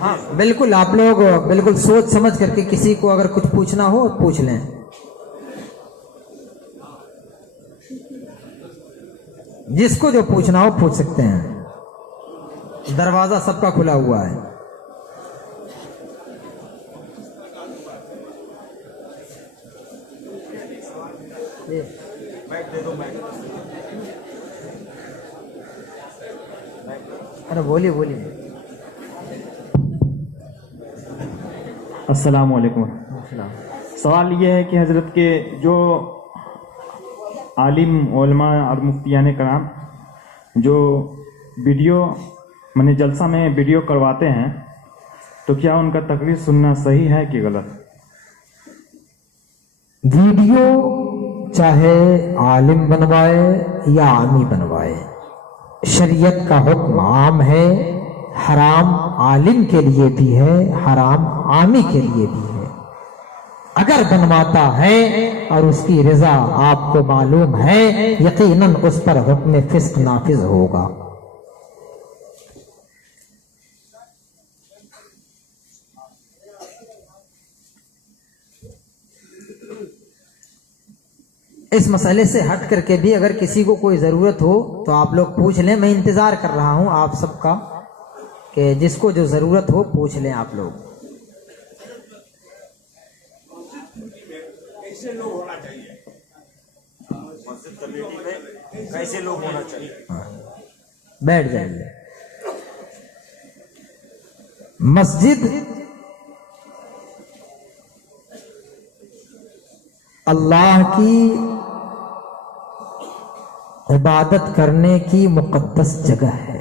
ہاں بالکل، آپ لوگ بالکل سوچ سمجھ کر کے کسی کو اگر کچھ پوچھنا ہو پوچھ لیں. جس کو جو پوچھنا ہو پوچھ سکتے ہیں. دروازہ سب کا کھلا ہوا ہے. ارے بولیے بولیے. السلام علیکم. سوال یہ ہے کہ حضرت کے جو عالم علماء اور مفتیان کرام جو ویڈیو جلسہ میں ویڈیو کرواتے ہیں تو کیا ان کا تقریر سننا صحیح ہے کہ غلط؟ ویڈیو چاہے عالم بنوائے یا عامی بنوائے، شریعت کا حکم عام ہے. حرام عالم کے لیے بھی ہے، حرام عامی کے لیے بھی ہے. اگر بنواتا ہے اور اس کی رضا آپ کو معلوم ہے، یقیناً اس پر حکم فسق نافذ ہوگا. اس مسئلے سے ہٹ کر کے بھی اگر کسی کو کوئی ضرورت ہو تو آپ لوگ پوچھ لیں. میں انتظار کر رہا ہوں آپ سب کا کہ جس کو جو ضرورت ہو پوچھ لیں آپ لوگ. کیسے لوگ ہونا چاہیے؟ مسجد کمیٹی میں کیسے لوگ ہونا چاہیے؟ بیٹھ جائیے. مسجد اللہ کی عبادت کرنے کی مقدس جگہ ہے.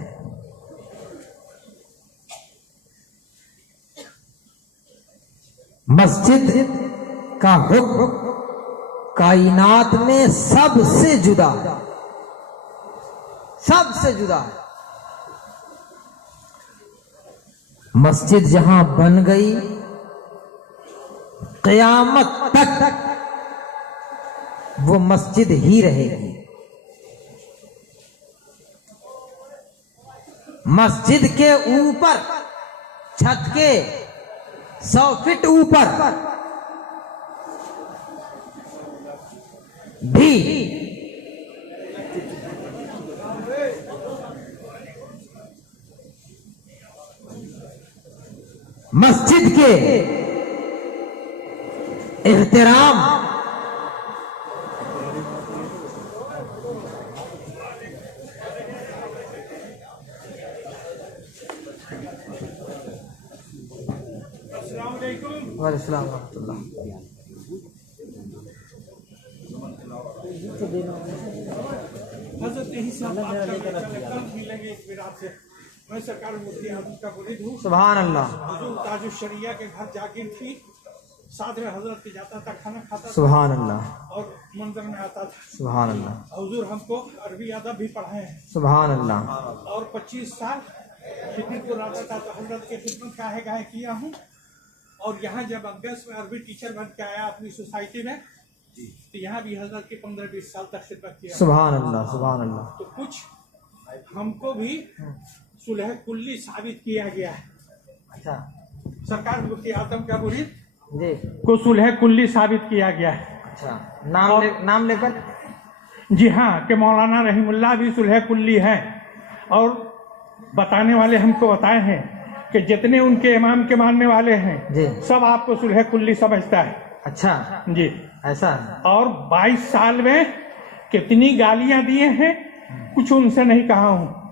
مسجد کا حکم کائنات میں سب سے جدا ہے، سب سے جدا ہے. مسجد جہاں بن گئی قیامت تک وہ مسجد ہی رہے گی. مسجد کے اوپر چھت کے 100 فٹ اوپر بھی مسجد کے احترام وعلیکم السلام ورحمۃ اللہ. حضرت یہی صاحب ملیں گے ایک آپ سے. میں سرکار مفتی احمد کا مرید ہوں. سبحان اللہ. حضور تاج الشریعہ کے گھر جاگیر تھی، صادر حضرت کے جاتا تھا، کھانا کھاتا تھا سبحان اللہ. اور منظر میں آتا تھا. سبحان اللہ. حضور ہم کو عربی ادب بھی پڑھائے ہیں سبحان اللہ. اور 25 سال خدمت کو لاتا تھا تو حضرت کے خدمت کا گاہے کیا ہوں. اور یہاں جب اگست میں عربی ٹیچر بن کے آیا اپنی سوسائٹی میں تو یہاں بھی حضرت کی 15-20 سال تک خدمت کیا. سبحان اللہ. سبحان اللہ. تو کچھ ہم کو بھی صلح کلی ثابت کیا گیا ہے. اچھا سرکار مفتی اعظم کا مرید جی. کو صلح کلی ثابت کیا گیا ہے. اچھا نام لے کر. جی ہاں کہ مولانا رحیم اللہ بھی صلح کلی ہے اور بتانے والے ہم کو بتائے ہیں کہ جتنے ان کے امام کے ماننے والے ہیں جی سب آپ کو صلح کلی سمجھتا ہے. اچھا جی ایسا. اور 22 سال میں کتنی گالیاں دیے ہیں کچھ ان سے نہیں کہا ہوں.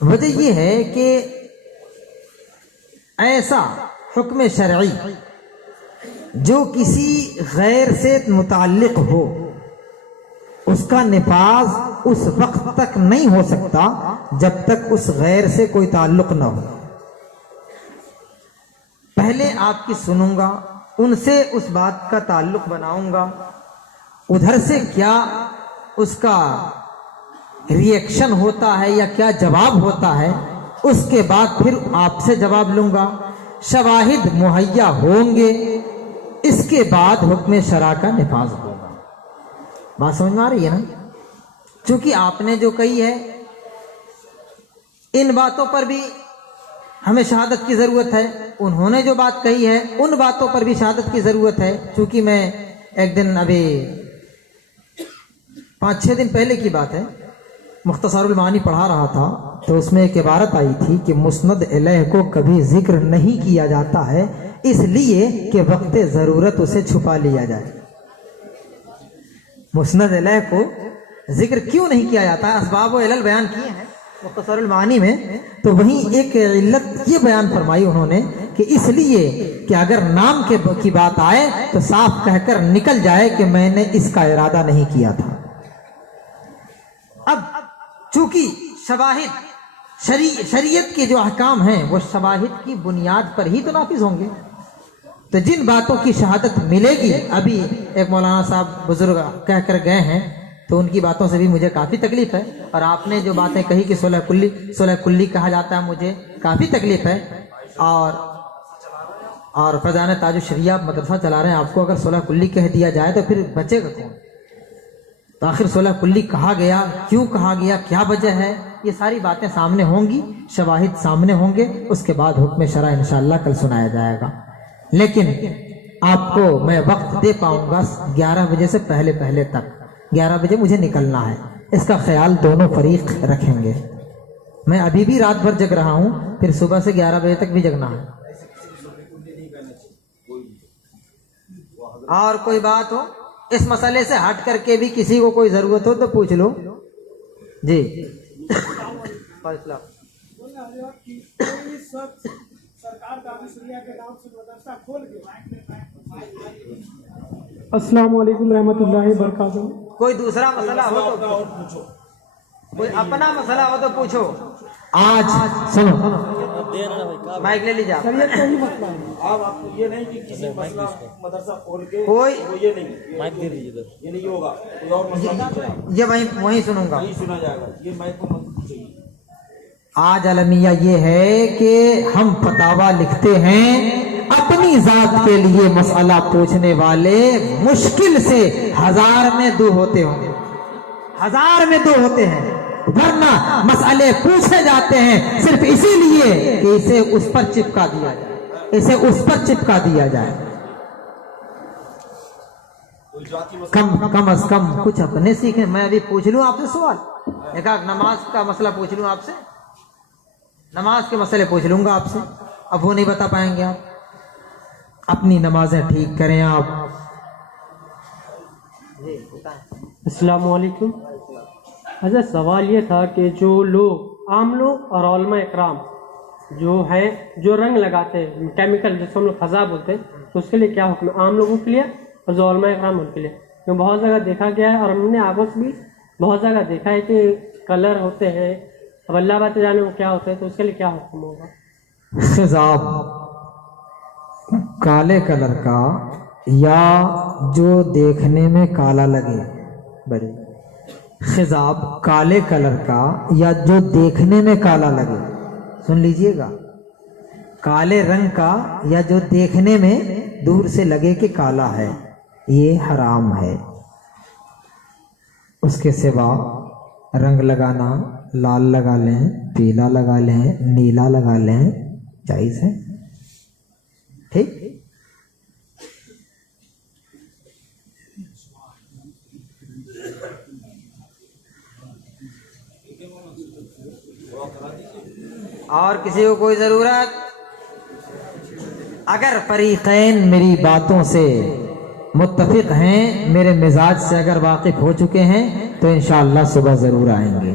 وجہ یہ ہے کہ ایسا حکم شرعی جو کسی غیر سے متعلق ہو اس کا نفاذ اس وقت تک نہیں ہو سکتا جب تک اس غیر سے کوئی تعلق نہ ہو. پہلے آپ کی سنوں گا، ان سے اس بات کا تعلق بناؤں گا، ادھر سے کیا اس کا ری ایکشن ہوتا ہے یا کیا جواب ہوتا ہے، اس کے بعد پھر آپ سے جواب لوں گا. شواہد مہیا ہوں گے، اس کے بعد حکم شرع کا نفاذ ہوگا. بات سمجھ میں آ رہی ہے نا؟ چونکہ آپ نے جو کہی ہے ان باتوں پر بھی ہمیں شہادت کی ضرورت ہے، انہوں نے جو بات کہی ہے ان باتوں پر بھی شہادت کی ضرورت ہے. چونکہ میں ایک دن ابھی 5-6 دن پہلے کی بات ہے، مختصر المعانی پڑھا رہا تھا تو اس میں ایک عبارت آئی تھی کہ مسند الیہ کو کبھی ذکر نہیں کیا جاتا ہے اس لیے کہ وقت ضرورت اسے چھپا لیا جائے. مسند الیہ کو ذکر کیوں نہیں کیا جاتا ہے؟ اسباب و علل بیان کیے ہیں مختصر المعانی میں، تو وہیں ایک علت یہ بیان فرمائی انہوں نے کہ اس لیے کہ اگر نام کی بات آئے تو صاف کہہ کر نکل جائے کہ میں نے اس کا ارادہ نہیں کیا تھا. اب چونکہ شواہد شریعت کے جو احکام ہیں وہ شواہد کی بنیاد پر ہی تو نافذ ہوں گے، تو جن باتوں کی شہادت ملے گی، ابھی ایک مولانا صاحب بزرگ کہہ کر گئے ہیں تو ان کی باتوں سے بھی مجھے کافی تکلیف ہے، اور آپ نے جو باتیں کہی کہ صلح کلی کہا جاتا ہے، مجھے کافی تکلیف ہے. اور فیضان تاج الشریعہ مدرسہ چلا رہے ہیں، آپ کو اگر صلح کلی کہہ دیا جائے تو پھر بچے گا کون؟ تو آخر صلح کلی کہا گیا، کیوں کہا گیا، کیا وجہ ہے، یہ ساری باتیں سامنے ہوں گی، شواہد سامنے ہوں گے، اس کے بعد حکم شرع انشاءاللہ کل سنایا جائے گا. لیکن آپ کو میں وقت دے پاؤں گا 11 بجے سے پہلے تک. 11 بجے مجھے نکلنا ہے، اس کا خیال دونوں فریق رکھیں گے. میں ابھی بھی رات بھر جگ رہا ہوں، پھر صبح سے 11 بجے تک بھی جگنا ہے. اور کوئی بات ہو اس مسئلے سے ہٹ کر کے بھی کسی کو کوئی ضرورت ہو تو پوچھ لو. جی السلام علیکم رحمۃ اللہ وبرکاتہ. کوئی دوسرا مسئلہ ہو تو پوچھو، کوئی اپنا مسئلہ ہو تو پوچھو. آج سنو مائک لے لیجیے آپ. شریعت کا ہی مسئلہ ہے. آپ کو یہ نہیں کہ کسی مسئلہ مدرسہ کھول کے کوئی یہ نہیں مائک دے دیجیے، یہ نہیں ہوگا. کوئی اور مسئلہ یہ وہیں سنوں گا، نہیں سنا جائے گا. یہ مائک کو مت چاہیے. آج المیہ یہ ہے کہ ہم فتاوا لکھتے ہیں، اپنی ذات کے لیے مسئلہ پوچھنے والے مشکل سے 1000 میں 2 ہوتے ہوں گے، 1000 میں 2 ہوتے ہیں، ورنہ مسئلے پوچھے جاتے ہیں صرف اسی لیے کہ اسے اس پر چپکا دیا جائے. کم از کم کچھ اپنے سیکھیں. میں ابھی پوچھ لوں آپ سے سوال، ایک نماز کا مسئلہ پوچھ لوں آپ سے، نماز کے مسئلے پوچھ لوں گا آپ سے، اب وہ نہیں بتا پائیں گے. آپ اپنی نمازیں ٹھیک کریں. آپ السلام علیکم. حضرت سوال یہ تھا کہ جو لوگ عام لوگ اور علماء اکرام جو ہیں جو رنگ لگاتے ہیں کیمیکل جس کو ہم لوگ خزاں بولتے ہیں، تو اس کے لیے کیا حکم ہے عام لوگوں کے لیے اور جو علماء اکرام ان کے لیے؟ کیونکہ بہت جگہ دیکھا گیا ہے اور ہم نے آپس بھی بہت جگہ دیکھا ہے کہ کلر ہوتے ہیں، اب اللہ بات جانے وہ کیا ہوتا ہے، تو اس کے لیے کیا حکم ہوگا؟ خضاب کالے کلر کا یا جو دیکھنے میں کالا لگے، بڑی خضاب کالے کلر کا یا جو دیکھنے میں کالا لگے، سن لیجئے گا، کالے رنگ کا یا جو دیکھنے میں دور سے لگے کہ کالا ہے، یہ حرام ہے. اس کے سوا رنگ لگانا، لال لگا لیں، پیلا لگا لیں، نیلا لگا لیں، جائز ہے. ٹھیک. اور کسی کو کوئی ضرورت؟ اگر فریقین میری باتوں سے متفق ہیں، میرے مزاج سے اگر واقف ہو چکے ہیں تو انشاءاللہ صبح ضرور آئیں گے.